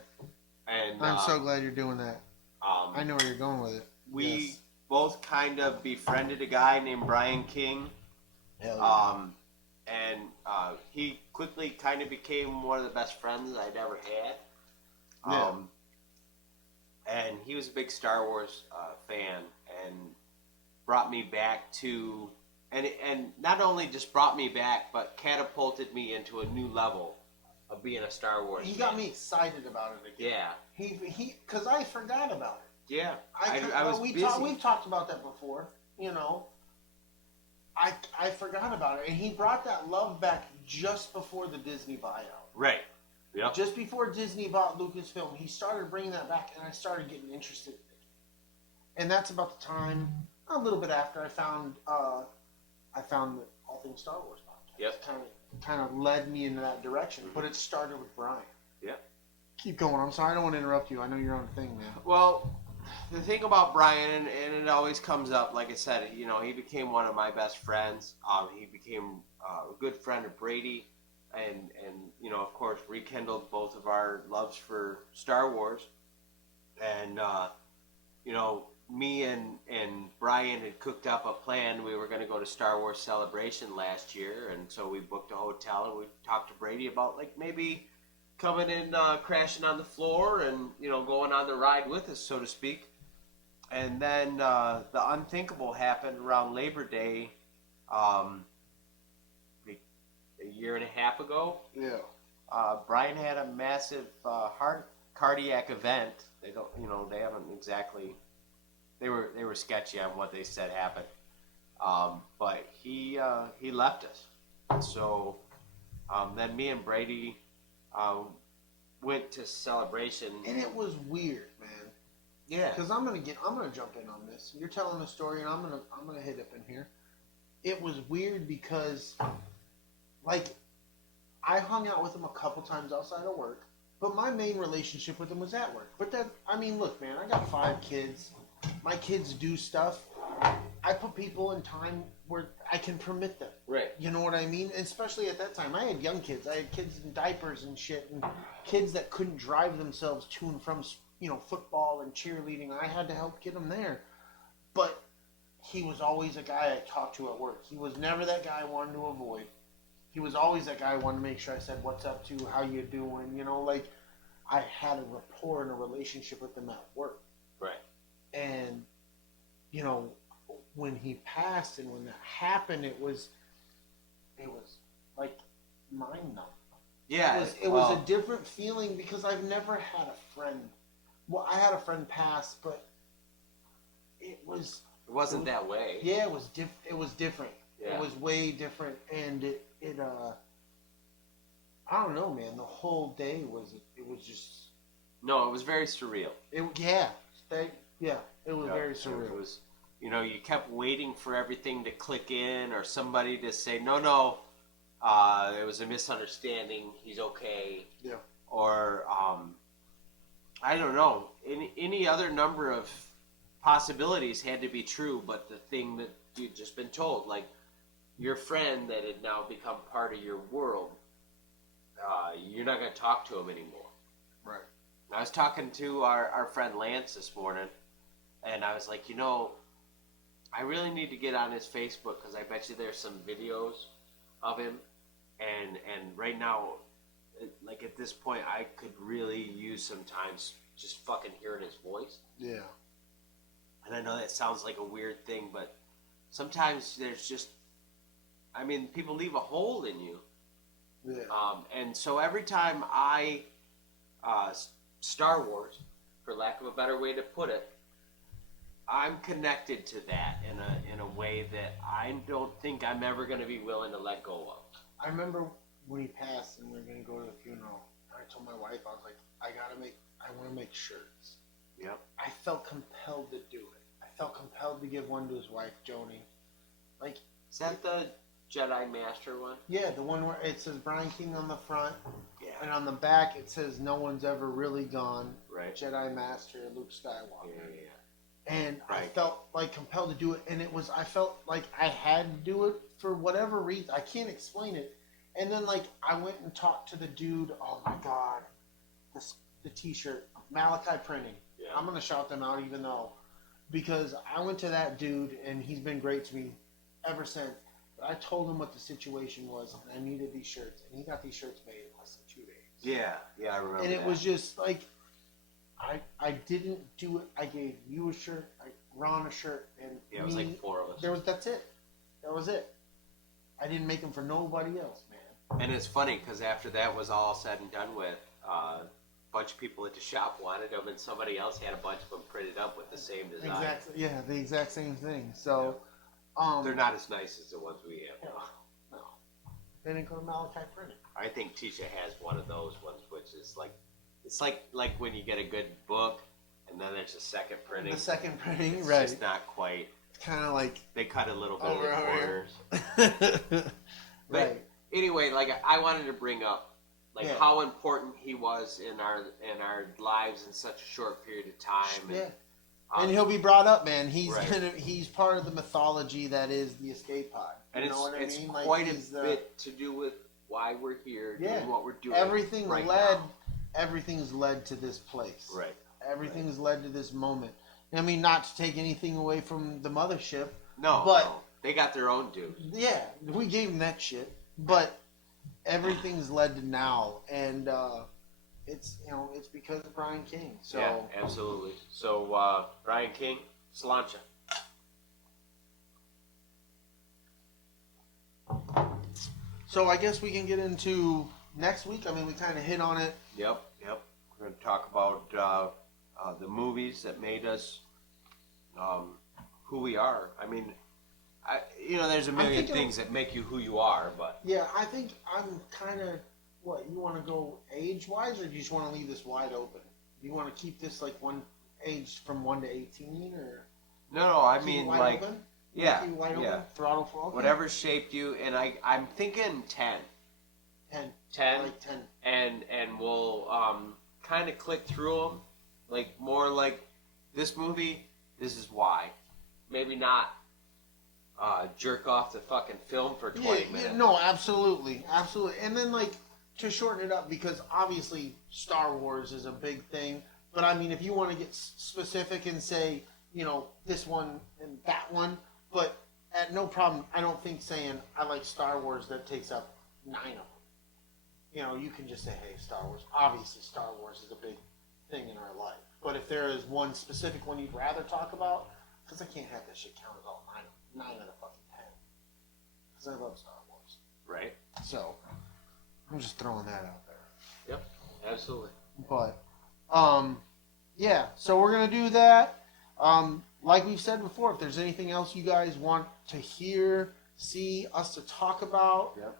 And I'm so glad you're doing that. I know where you're going with it. We Yes. both kind of befriended a guy named Brian King. Hell yeah. And he quickly kind of became one of the best friends I'd ever had. Yeah. And he was a big Star Wars fan and brought me back to, and not only just brought me back, but catapulted me into a new level of being a Star Wars. He got me excited about it again. Yeah. He because I forgot about it. Yeah. We've talked about that before. You know, I forgot about it, and he brought that love back just before the Disney buyout. Right. Yep. Just before Disney bought Lucasfilm, he started bringing that back, and I started getting interested in it. And that's about the time, a little bit after, I found the All Things Star Wars podcast. Yep. Kind of led me in that direction, but it started with Brian. Yep. Keep going. I'm sorry, I don't want to interrupt you. I know you're on a thing, man. Well, the thing about Brian, and it always comes up, like I said, you know, he became one of my best friends. He became a good friend of Brady, and you know, of course, rekindled both of our loves for Star Wars. And you know, me and Brian had cooked up a plan. We were going to go to Star Wars Celebration last year, and so we booked a hotel, and we talked to Brady about like maybe coming in, crashing on the floor, and you know, going on the ride with us, so to speak. And then the unthinkable happened around Labor Day, a year and a half ago. Yeah. Brian had a massive heart cardiac event. They don't, you know, they haven't exactly. They were sketchy on what they said happened, but he left us. So then me and Brady went to Celebration, And it was weird, man. yeah, Because I'm gonna jump in on this. You're telling a story, and I'm gonna hit up in here. It was weird because, like, I hung out with him a couple times outside of work, but my main relationship with him was at work. But that, I mean, look, man, I got 5 kids. My kids do stuff. I put people in time where I can permit them. right, You know what I mean? Especially at that time, I had young kids. I had kids in diapers and shit, and kids that couldn't drive themselves to and from, you know, football and cheerleading. I had to help get them there. But he was always a guy I talked to at work. He was never that guy I wanted to avoid. He was always that guy I wanted to make sure I said, "What's up to? How you doing?" You know, like I had a rapport and a relationship with him at work. right, And, you know, when he passed and when that happened, it was like mind numbing. yeah. It was a different feeling because I've never had a friend. Well, I had a friend pass, but it wasn't that way. Yeah, it was different. Yeah. It was way different, and it I don't know, man. The whole day was just. No, it was very surreal. It was very surreal. It was, you know, you kept waiting for everything to click in or somebody to say, no, it was a misunderstanding. He's okay. Yeah. Or, I don't know. Any other number of possibilities had to be true, but the thing that you'd just been told, like your friend that had now become part of your world, you're not going to talk to him anymore. Right. I was talking to our friend Lance this morning, and I was like, you know, I really need to get on his Facebook because I bet you there's some videos of him, and right now, like at this point, I could really use sometimes just fucking hearing his voice. Yeah. And I know that sounds like a weird thing, but sometimes there's just, I mean, people leave a hole in you. Yeah. And so every time I, Star Wars, for lack of a better way to put it, I'm connected to that in a way that I don't think I'm ever going to be willing to let go of. I remember when he passed and we were going to go to the funeral. I told my wife, I was like, I want to make shirts. Yep. I felt compelled to do it. I felt compelled to give one to his wife, Joni. Like, is that the Jedi Master one? Yeah, the one where it says Brian King on the front. Yeah. And on the back it says no one's ever really gone. Right. Jedi Master, Luke Skywalker. Yeah. And right. I felt like compelled to do it, and I felt like I had to do it for whatever reason. I can't explain it. And then like I went and talked to the dude. Oh my God, the T-shirt, Malachi Printing. Yeah. I'm gonna shout them out because I went to that dude and he's been great to me ever since. But I told him what the situation was and I needed these shirts, and he got these shirts made in less than 2 days. Yeah, I remember. And it was just like I didn't do it. I gave you a shirt, Ron a shirt, and it was like 4 of us. That's it. That was it. I didn't make them for nobody else, man. And it's funny because after that was all said and done with, a bunch of people at the shop wanted them, and somebody else had a bunch of them printed up with the same design. Exactly. Yeah, the exact same thing. So, they're not as nice as the ones we have. No, they didn't go to Malachi printing. I think Tisha has one of those ones, which is like, it's like when you get a good book, and then there's a second printing. The second printing, it's right? It's not quite. Kind of like they cut a little bit of the corners. But right. Anyway, like I wanted to bring up, like how important he was in our lives in such a short period of time. And, and he'll be brought up, man. He's right. He's part of the mythology that is the escape pod. And know what it's I mean? quite like a bit to do with why we're here, doing what we're doing. Everything right led. now. Everything's led to this place. Right. Everything's led to this moment. I mean, not to take anything away from the mothership. No, but they got their own dude. Yeah, we gave them that shit. But everything's led to now, and it's it's because of Brian King. So yeah, absolutely. So Brian King, Slancha. So I guess we can get into next week. I mean, we kind of hit on it. Yep. We're going to talk about the movies that made us who we are. I mean, there's a million things that make you who you are, but yeah, I think I'm kind of what you want to go age-wise, or do you just want to leave this wide open? Do you want to keep this like one age from 1 to 18, or no? I mean, like open? Yeah, open? Throttle for okay. Whatever shaped you, and I'm thinking 10. 10. Like 10. And we'll kind of click through them, like more like this movie. This is why. Maybe not jerk off the fucking film for 20 minutes. Yeah, no, absolutely. And then like to shorten it up, because obviously Star Wars is a big thing. But I mean, if you want to get specific and say, this one and that one, but at no problem, I don't think saying I like Star Wars that takes up 9 of them. You can just say, hey, Star Wars. Obviously, Star Wars is a big thing in our life. But if there is one specific one you'd rather talk about, because I can't have that shit count as all 9 of the fucking 10. Because I love Star Wars. Right. So, I'm just throwing that out there. Yep, absolutely. But, yeah, so we're going to do that. Like we've said before, if there's anything else you guys want to hear, see us to talk about. Yep.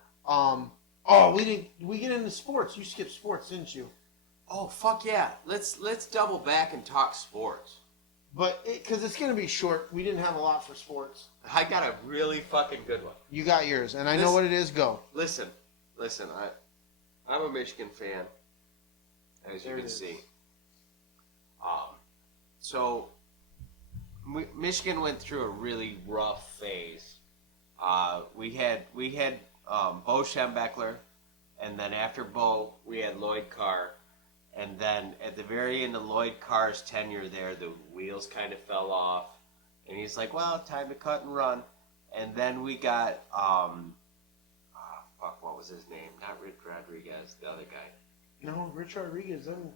We get into sports. You skipped sports, didn't you? Oh, fuck yeah. Let's double back and talk sports. But, because it's going to be short, we didn't have a lot for sports. I got a really fucking good one. You got yours, and I know what it is. Go. Listen, I'm a Michigan fan, as you can see. So, Michigan went through a really rough phase. We had Bo Schembechler, and then after Bo, we had Lloyd Carr. And then at the very end of Lloyd Carr's tenure there, the wheels kind of fell off. And he's like, well, time to cut and run. And then we got, what was his name? Not Rich Rodriguez, the other guy. No, Rich Rodriguez and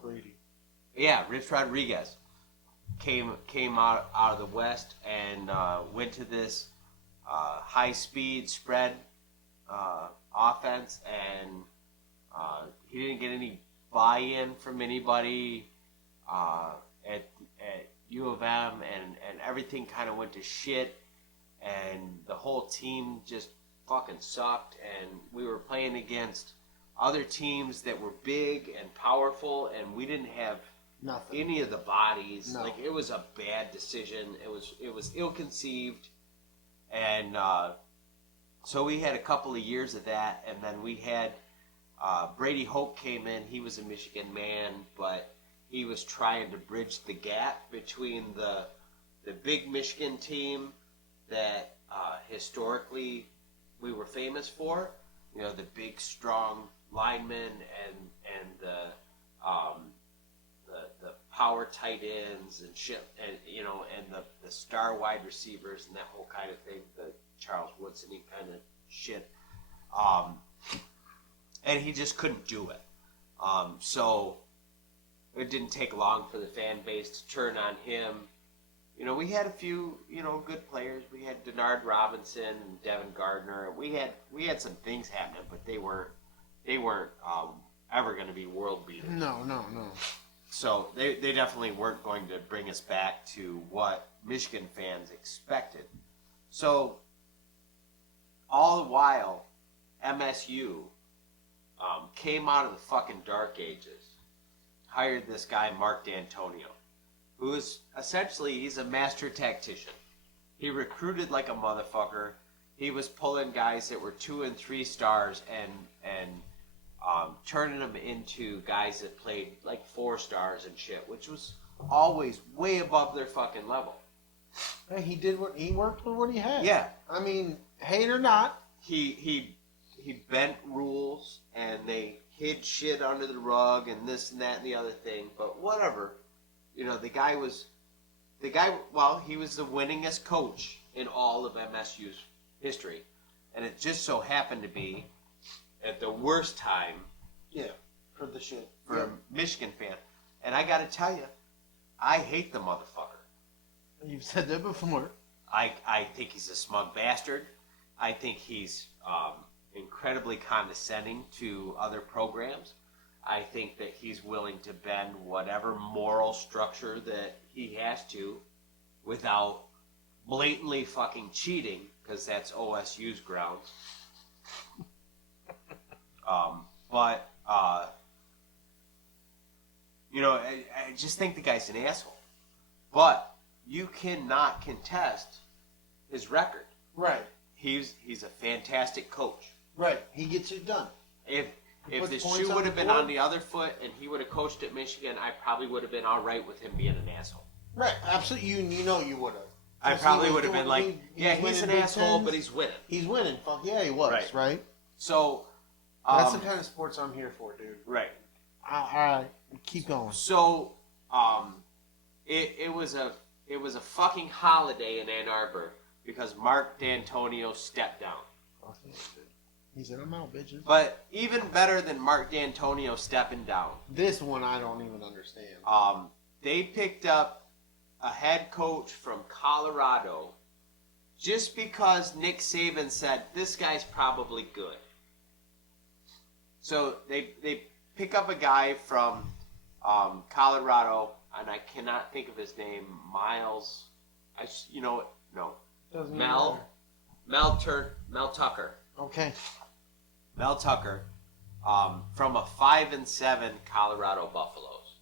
Brady. Yeah, Rich Rodriguez came out of the West and went to this high-speed spread offense, and he didn't get any buy-in from anybody at U of M, and everything kind of went to shit, and the whole team just fucking sucked, and we were playing against other teams that were big and powerful, and we didn't have any of the bodies. No. Like, it was a bad decision. It was ill-conceived, and so we had a couple of years of that, and then we had Brady Hoke came in. He was a Michigan man, but he was trying to bridge the gap between the big Michigan team that historically we were famous for, the big strong linemen and the power tight ends and shit, and the star wide receivers and that whole kind of thing, the Charles Woodson kind of shit. And he just couldn't do it. So it didn't take long for the fan base to turn on him. we had a few, good players. We had Denard Robinson and Devin Gardner. We had some things happening, but they weren't ever going to be world beaters. No. So they definitely weren't going to bring us back to what Michigan fans expected. So all the while, MSU came out of the fucking dark ages, hired this guy Mark D'Antonio, who is essentially, he's a master tactician. He recruited like a motherfucker. He was pulling guys that were 2 and 3 stars and turning them into guys that played like 4 stars and shit, which was always way above their fucking level. Hey, he worked with what he had. Yeah. I mean, hate or not. He bent rules and they hid shit under the rug and this and that and the other thing, but whatever. The guy was the winningest coach in all of MSU's history. And it just so happened to be at the worst time for the shit. For a Michigan fan. And I gotta tell you, I hate the motherfucker. You've said that before. I think he's a smug bastard. I think he's incredibly condescending to other programs. I think that he's willing to bend whatever moral structure that he has to without blatantly fucking cheating, because that's OSU's grounds. I just think the guy's an asshole. But you cannot contest his record. Right. He's a fantastic coach. Right. He gets it done. If the shoe would have been on the other foot and he would have coached at Michigan, I probably would have been all right with him being an asshole. Right. Absolutely. You would have. I probably would have been like, he's an asshole, but he's winning. He's winning. Fuck yeah, he was. Right. So that's the kind of sports I'm here for, dude. Right. All right. Keep going. So it was a fucking holiday in Ann Arbor because Mark D'Antonio stepped down. He said, I'm out, bitches. But even better than Mark D'Antonio stepping down. This one I don't even understand. They picked up a head coach from Colorado just because Nick Saban said, this guy's probably good. So they pick up a guy from Colorado, and I cannot think of his name, Miles. No. Mel Tucker. Okay. Mel Tucker, from a 5-7 Colorado Buffaloes.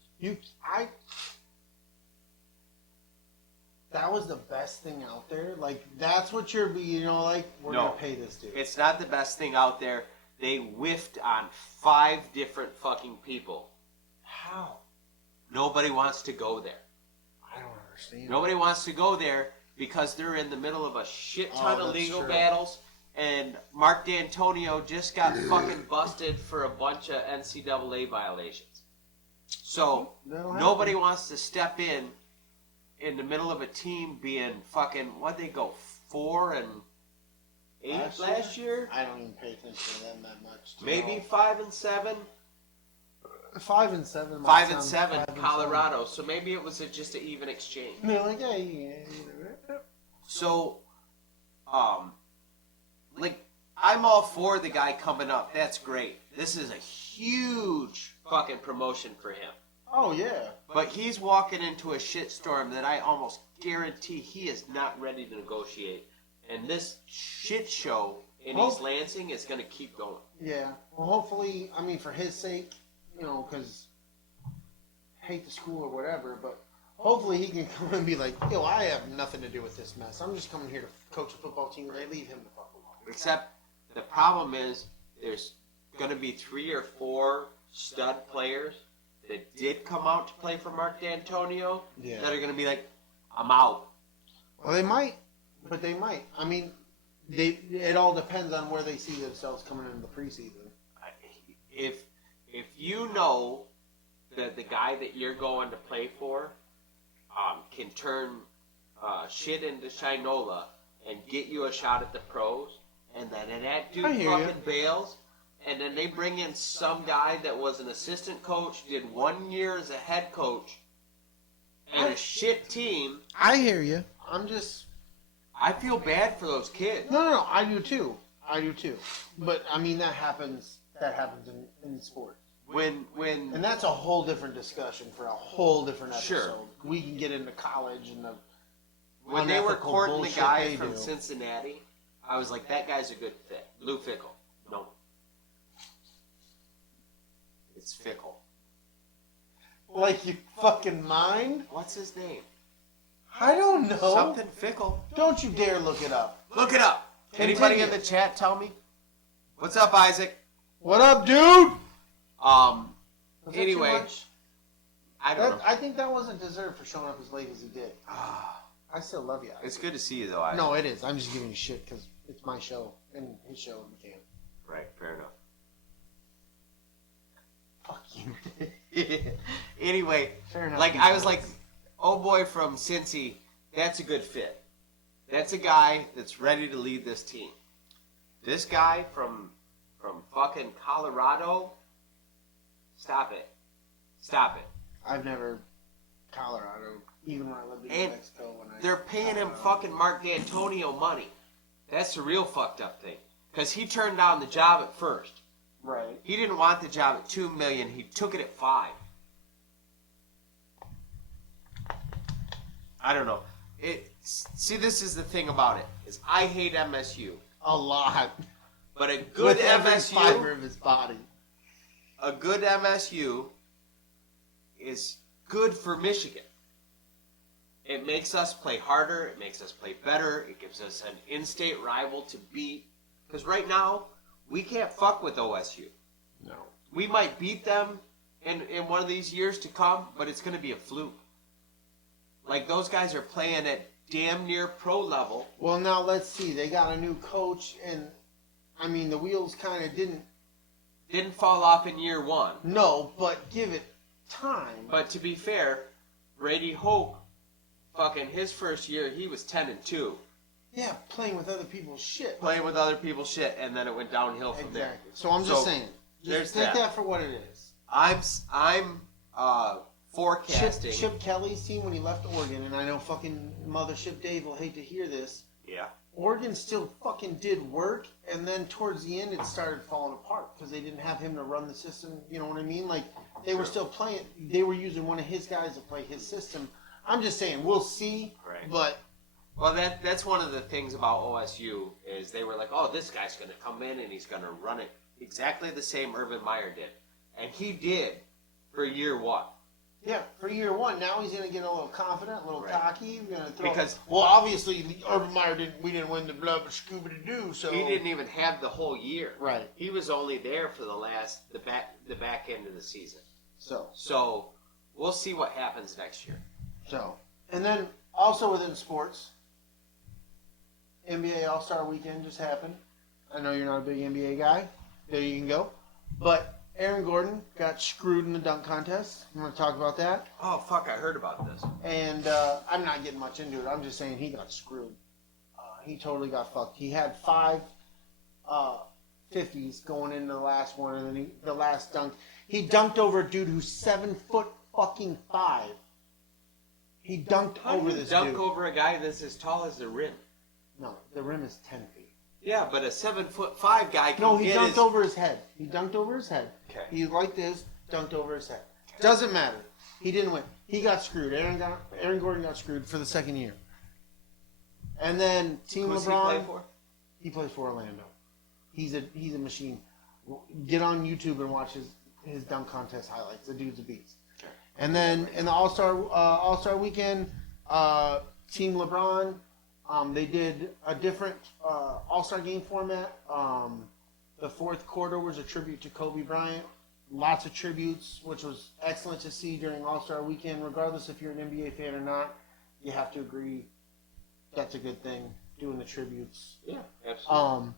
That was the best thing out there. Like, that's what we're gonna pay this dude. It's not the best thing out there. They whiffed on 5 different fucking people. How? Nobody wants to go there. I don't understand. Nobody wants to go there because they're in the middle of a shit ton of legal battles. And Mark D'Antonio just got fucking busted for a bunch of NCAA violations. So nobody wants to step in the middle of a team being fucking, what'd they go, 4-8 last year? I don't even pay attention to them that much. Maybe 5-7? 5-7. 5-7 Colorado. So maybe it was just an even exchange. They're like, yeah. So, I'm all for the guy coming up. That's great. This is a huge fucking promotion for him. Oh, yeah. But he's walking into a shitstorm that I almost guarantee he is not ready to negotiate. And this shit show in East Lansing is going to keep going. Yeah. Well, hopefully, for his sake, because hate the school or whatever, but hopefully he can come and be like, yo, I have nothing to do with this mess. I'm just coming here to coach a football team. They leave him the fuck alone. Except the problem is there's going to be 3 or 4 stud players that did come out to play for Mark D'Antonio that are going to be like, I'm out. Well, they might, but they might. It all depends on where they see themselves coming into the preseason. If you know that the guy that you're going to play for can turn shit into shinola and get you a shot at the pros, and then that dude fucking bails, and then they bring in some guy that was an assistant coach, did 1 year as a head coach, and a shit team. I hear you. I feel bad for those kids. No. I do too. But I mean, that happens in sports. And that's a whole different discussion for a whole different episode. Sure. We can get into college and when they were unethical courting the bullshit guy they from do. Cincinnati, I was like, that guy's a good fit. Lou Fickle. No. It's Fickle. Like you fucking mind? What's his name? I don't know. Something Fickle. Don't you dare look it up. Look it up. Continue. Anybody in the chat tell me? What's up, Isaac? What up, dude? Was that too Anyway, much? I don't know. I think that wasn't deserved for showing up as late as he did. I still love you. It's good to see you, though, Isaac. No, it is. I'm just giving you shit because it's my show and his show and we can't. Right, fair enough. Fuck you. Anyway, Fair enough. like I was like, oh boy from Cincy, that's a good fit. That's a guy that's ready to lead this team. This guy from fucking Colorado, stop it. I've never Colorado, even when I lived in New And Mexico. they're paying him fucking Mark D'Antonio money. That's the real fucked up thing. Because he turned down the job at first. Right. He didn't want the job at $2 million. He took it at $5 million. I don't know. See, this is the thing about it. Is I hate MSU. A lot. But a good With every MSU, fiber of his body. a good MSU is good for Michigan. It makes us play harder. It makes us play better. It gives us an in-state rival to beat. Because right now, we can't fuck with OSU. No. We might beat them in one of these years to come, but it's going to be a fluke. Like, those guys are playing at damn near pro level. Well, now let's see. They got a new coach, and I mean, the wheels kind of Didn't fall off in year one. No, but give it time. But to be fair, Brady Hoke, fucking his first year, he was 10-2. Yeah, playing with other people's shit. Playing with other people's shit, and then it went downhill from there. Exactly. So I'm just saying. there's Just take that. that for what it is. I'm forecasting. Chip Kelly's team when he left Oregon, and I know fucking Mothership Dave will hate to hear this. Yeah. Oregon still fucking did work, and then towards the end it started falling apart because they didn't have him to run the system. You know what I mean? Like, they were still playing. They were using one of his guys to play his system. I'm just saying, we'll see. Right. But Well, that's one of the things about OSU is they were like, oh, this guy's going to come in and he's going to run it exactly the same Urban Meyer did. And he did for year one. yeah, for year one, now he's gonna get a little confident, a little cocky. We're gonna throw. Because- well, obviously, Urban Meyer we didn't win the blood of Scooby Doo, so He didn't even have the whole year. Right. He was only there for the back end of the season. So we'll see what happens next year. And then also within sports, NBA All-Star Weekend just happened. I know you're not a big NBA guy. There you can go. But Aaron Gordon got screwed in the dunk contest. I'm going to talk about that. Oh, fuck, I heard about this. And I'm not getting much into it. I'm just saying he got screwed. He totally got fucked. He had 5 50s going into the last one, and then the last dunk. He dunked over a dude who's 7'5". He dunked over this dunk dude. over a guy that's as tall as the rim. No, the rim is 10 feet. Yeah, but a 7'5" guy can No, he get dunked over his head. He dunked over his head. Okay. He like this, dunked over his head. Doesn't matter. He didn't win. He got screwed. Aaron Gordon got screwed for the second year. And then Team Who's LeBron. he play for? He plays for Orlando. He's a machine. Get on YouTube and watch his dunk contest highlights. The dude's a beast. Okay. And then in the All-Star Weekend, Team LeBron, they did a different All-Star game format. The fourth quarter was a tribute to Kobe Bryant. Lots of tributes, which was excellent to see during All-Star Weekend. Regardless if you're an NBA fan or not, you have to agree that's a good thing, doing the tributes. Yeah, absolutely.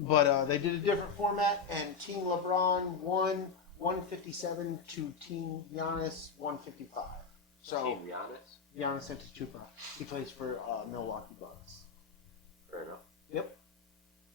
But they did a different format, and Team LeBron won 157 to Team Giannis 155. So Team Giannis? Giannis Antetokounmpo. He plays for Milwaukee Bucks. Fair enough. Yep.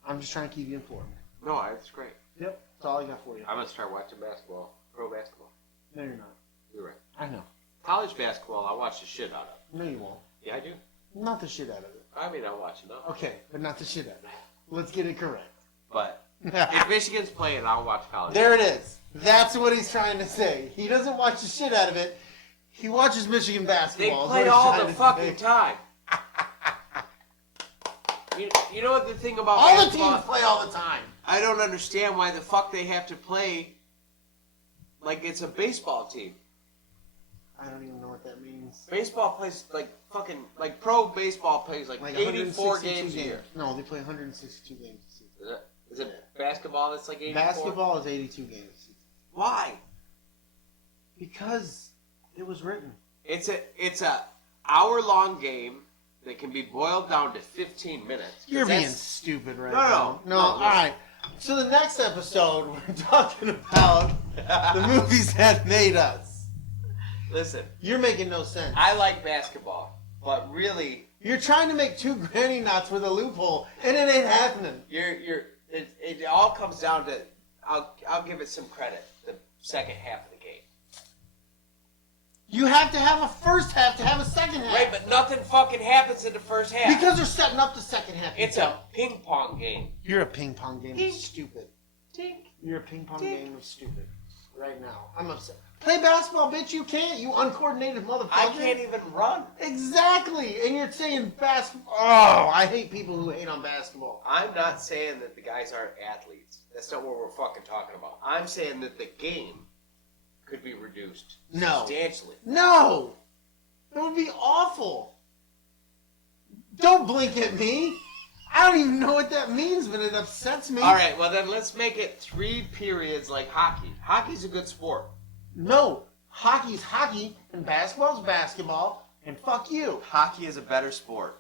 I'm just trying to keep you informed. No, that's great. Yep. That's all I got for you. I'm going to start watching basketball, pro basketball. No, you're not. You're right. I know. College basketball, I watch the shit out of. No, you won't. Yeah, I do. Not the shit out of it. I mean, I watch enough. Okay, but not the shit out of it. Let's get it correct. But if Michigan's playing, I'll watch college. There it is. That's what he's trying to say. He doesn't watch the shit out of it. He watches Michigan They basketball. play all the fucking time. You know what the thing about all basketball? the teams play all the time. I don't understand why the fuck they have to play like it's a baseball team. I don't even know what that means. Baseball plays like fucking like pro baseball plays like 84 games a year. No, they play 162 games a season. Is it basketball that's like 84? Basketball is 82 games a season. Why? Because it was written. It's a hour-long game that can be boiled down to 15 minutes. You're being stupid right No. now. No, all right. So the next episode, we're talking about the movies that made us. Listen, You're making no sense. I like basketball, but really, You're trying to make two granny knots with a loophole, and it ain't happening. it all comes down to I'll give it some credit. The second half of the game. You have to have a first half to have a second half. Right, but nothing fucking happens in the first half. Because they're setting up the second half. It's a ping pong game. You're a ping pong game Tink. of stupid. Tink. You're a ping pong Tink. game of stupid. Right now. I'm upset. Play basketball, bitch. You can't. You uncoordinated motherfucker. I can't even run. Exactly. And you're saying basketball. Oh, I hate people who hate on basketball. I'm not saying that the guys aren't athletes. That's not what we're fucking talking about. I'm saying that the game could be reduced substantially. No. That would be awful. Don't blink at me. I don't even know what that means, but it upsets me. All right, well then let's make it 3 periods like hockey. Hockey's a good sport. No. Hockey's hockey, and basketball's basketball, and fuck you. Hockey is a better sport.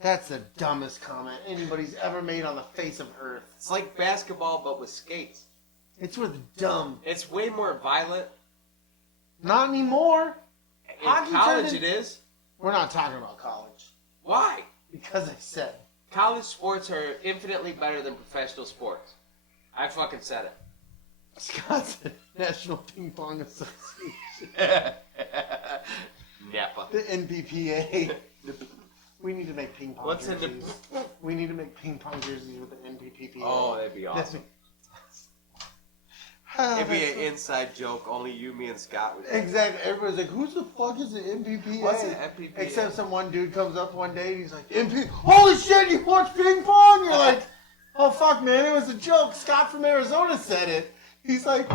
That's the dumbest comment anybody's ever made on the face of Earth. It's like basketball, but with skates. It's with dumb. It's way more violent. Not anymore. In Hockey college turned it is. We're not talking about college. Why? Because I said. College sports are infinitely better than professional sports. I fucking said it. Wisconsin National Ping Pong Association. Napa. The NBPA. We need to make ping pong What's in jerseys. the... We need to make ping pong jerseys with the NBPA. Oh, that'd be awesome. It'd be an inside joke. Only you, me, and Scott would. Exactly. Everybody's like, "Who's the fuck is the NBPA?" What's an NBPA? Except some one dude comes up one day and he's like, "NP, holy shit! You watch ping pong?" You're like, "Oh fuck, man! It was a joke." Scott from Arizona said it. He's like,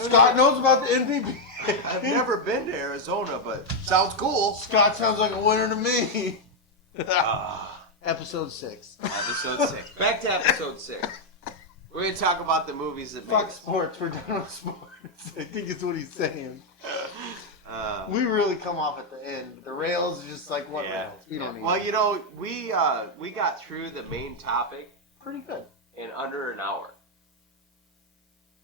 "Scott knows about the NBPA." I've never been to Arizona, but sounds cool. Scott sounds like a winner to me. Episode 6. Episode 6. Back to episode 6. We're going to talk about the movies that Fuck made sports. We're done with sports. I think it's what he's saying. We really come off at the end. The rails are just like, what rails? We don't need Well, them. you know, we got through the main topic Pretty good. in under an hour.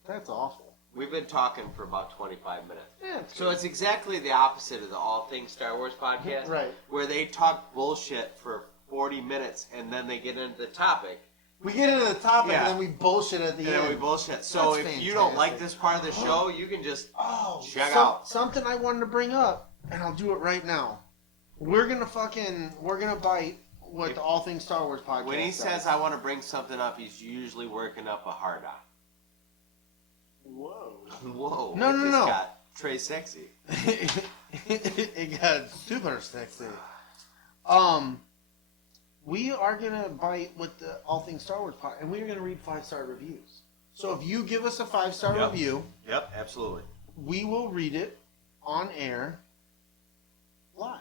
That's awful. We've been talking for about 25 minutes. Yeah, So it's exactly the opposite of the All Things Star Wars podcast. Right. Where they talk bullshit for 40 minutes and then they get into the topic. we get into the topic Yeah. and then we bullshit at the And end. then we bullshit. So That's if you don't like fantastic. this part of the show, you can just check some- out. Something I wanted to bring up, and I'll do it right now. We're gonna bite what the All Things Star Wars podcast When he does. says I want to bring something up, he's usually working up a hard on. Whoa. Whoa. No, it no, just no. got Trey sexy. It got super sexy. We are gonna bite with the All Things Star Wars podcast, and we are gonna read 5-star reviews. So if you give us a 5-star Yep. review, Yep, absolutely. we will read it on air live.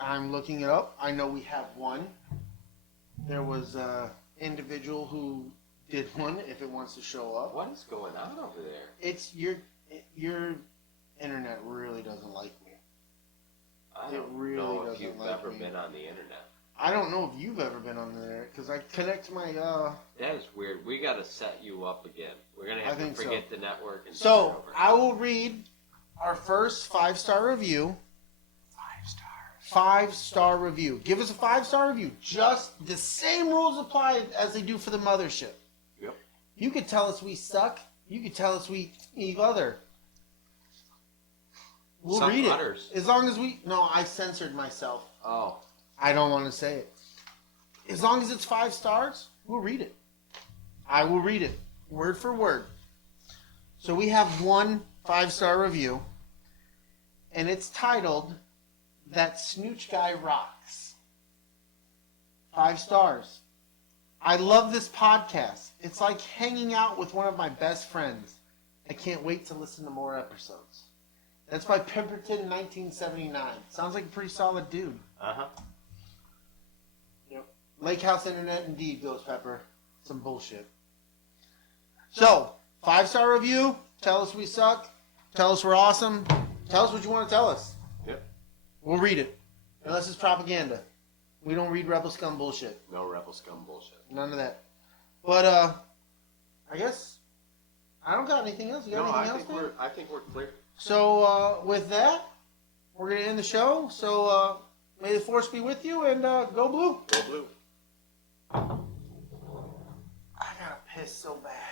I'm looking it up. I know we have one. There was an individual who did one. If it wants to show up, What is going on over there? it's your internet really doesn't like me. I It don't really know if doesn't you've like ever me. been on the internet. I don't know if you've ever been on there because I connect to my. That is weird. We got to set you up again. We're going to I have to think so. forget the network and So start over. I will read our first 5-star review. 5-star review. Give us a 5-star review. Just the same rules apply as they do for the mothership. Yep. You could tell us we suck. You could tell us we eat other. We'll Some read utters. it. As long as we... No, I censored myself. Oh. I don't want to say it. As long as it's 5 stars, we'll read it. I will read it. Word for word. So we have one 5-star review. And it's titled, That Snooch Guy Rocks. 5 stars. I love this podcast. It's like hanging out with one of my best friends. I can't wait to listen to more episodes. That's by Pemberton 1979. Sounds like a pretty solid dude. Uh-huh. Yep. Lake House Internet indeed, Ghost Pepper. Some bullshit. So, 5-star review. Tell us we suck. Tell us we're awesome. Tell us what you want to tell us. Yep. We'll read it. Unless it's propaganda. We don't read Rebel Scum bullshit. No Rebel Scum bullshit. None of that. But, I guess I don't got anything else. You got anything else, man? I think we're clear. So, with that, we're going to end the show. So, may the force be with you, and go blue. Go blue. I got to piss so bad.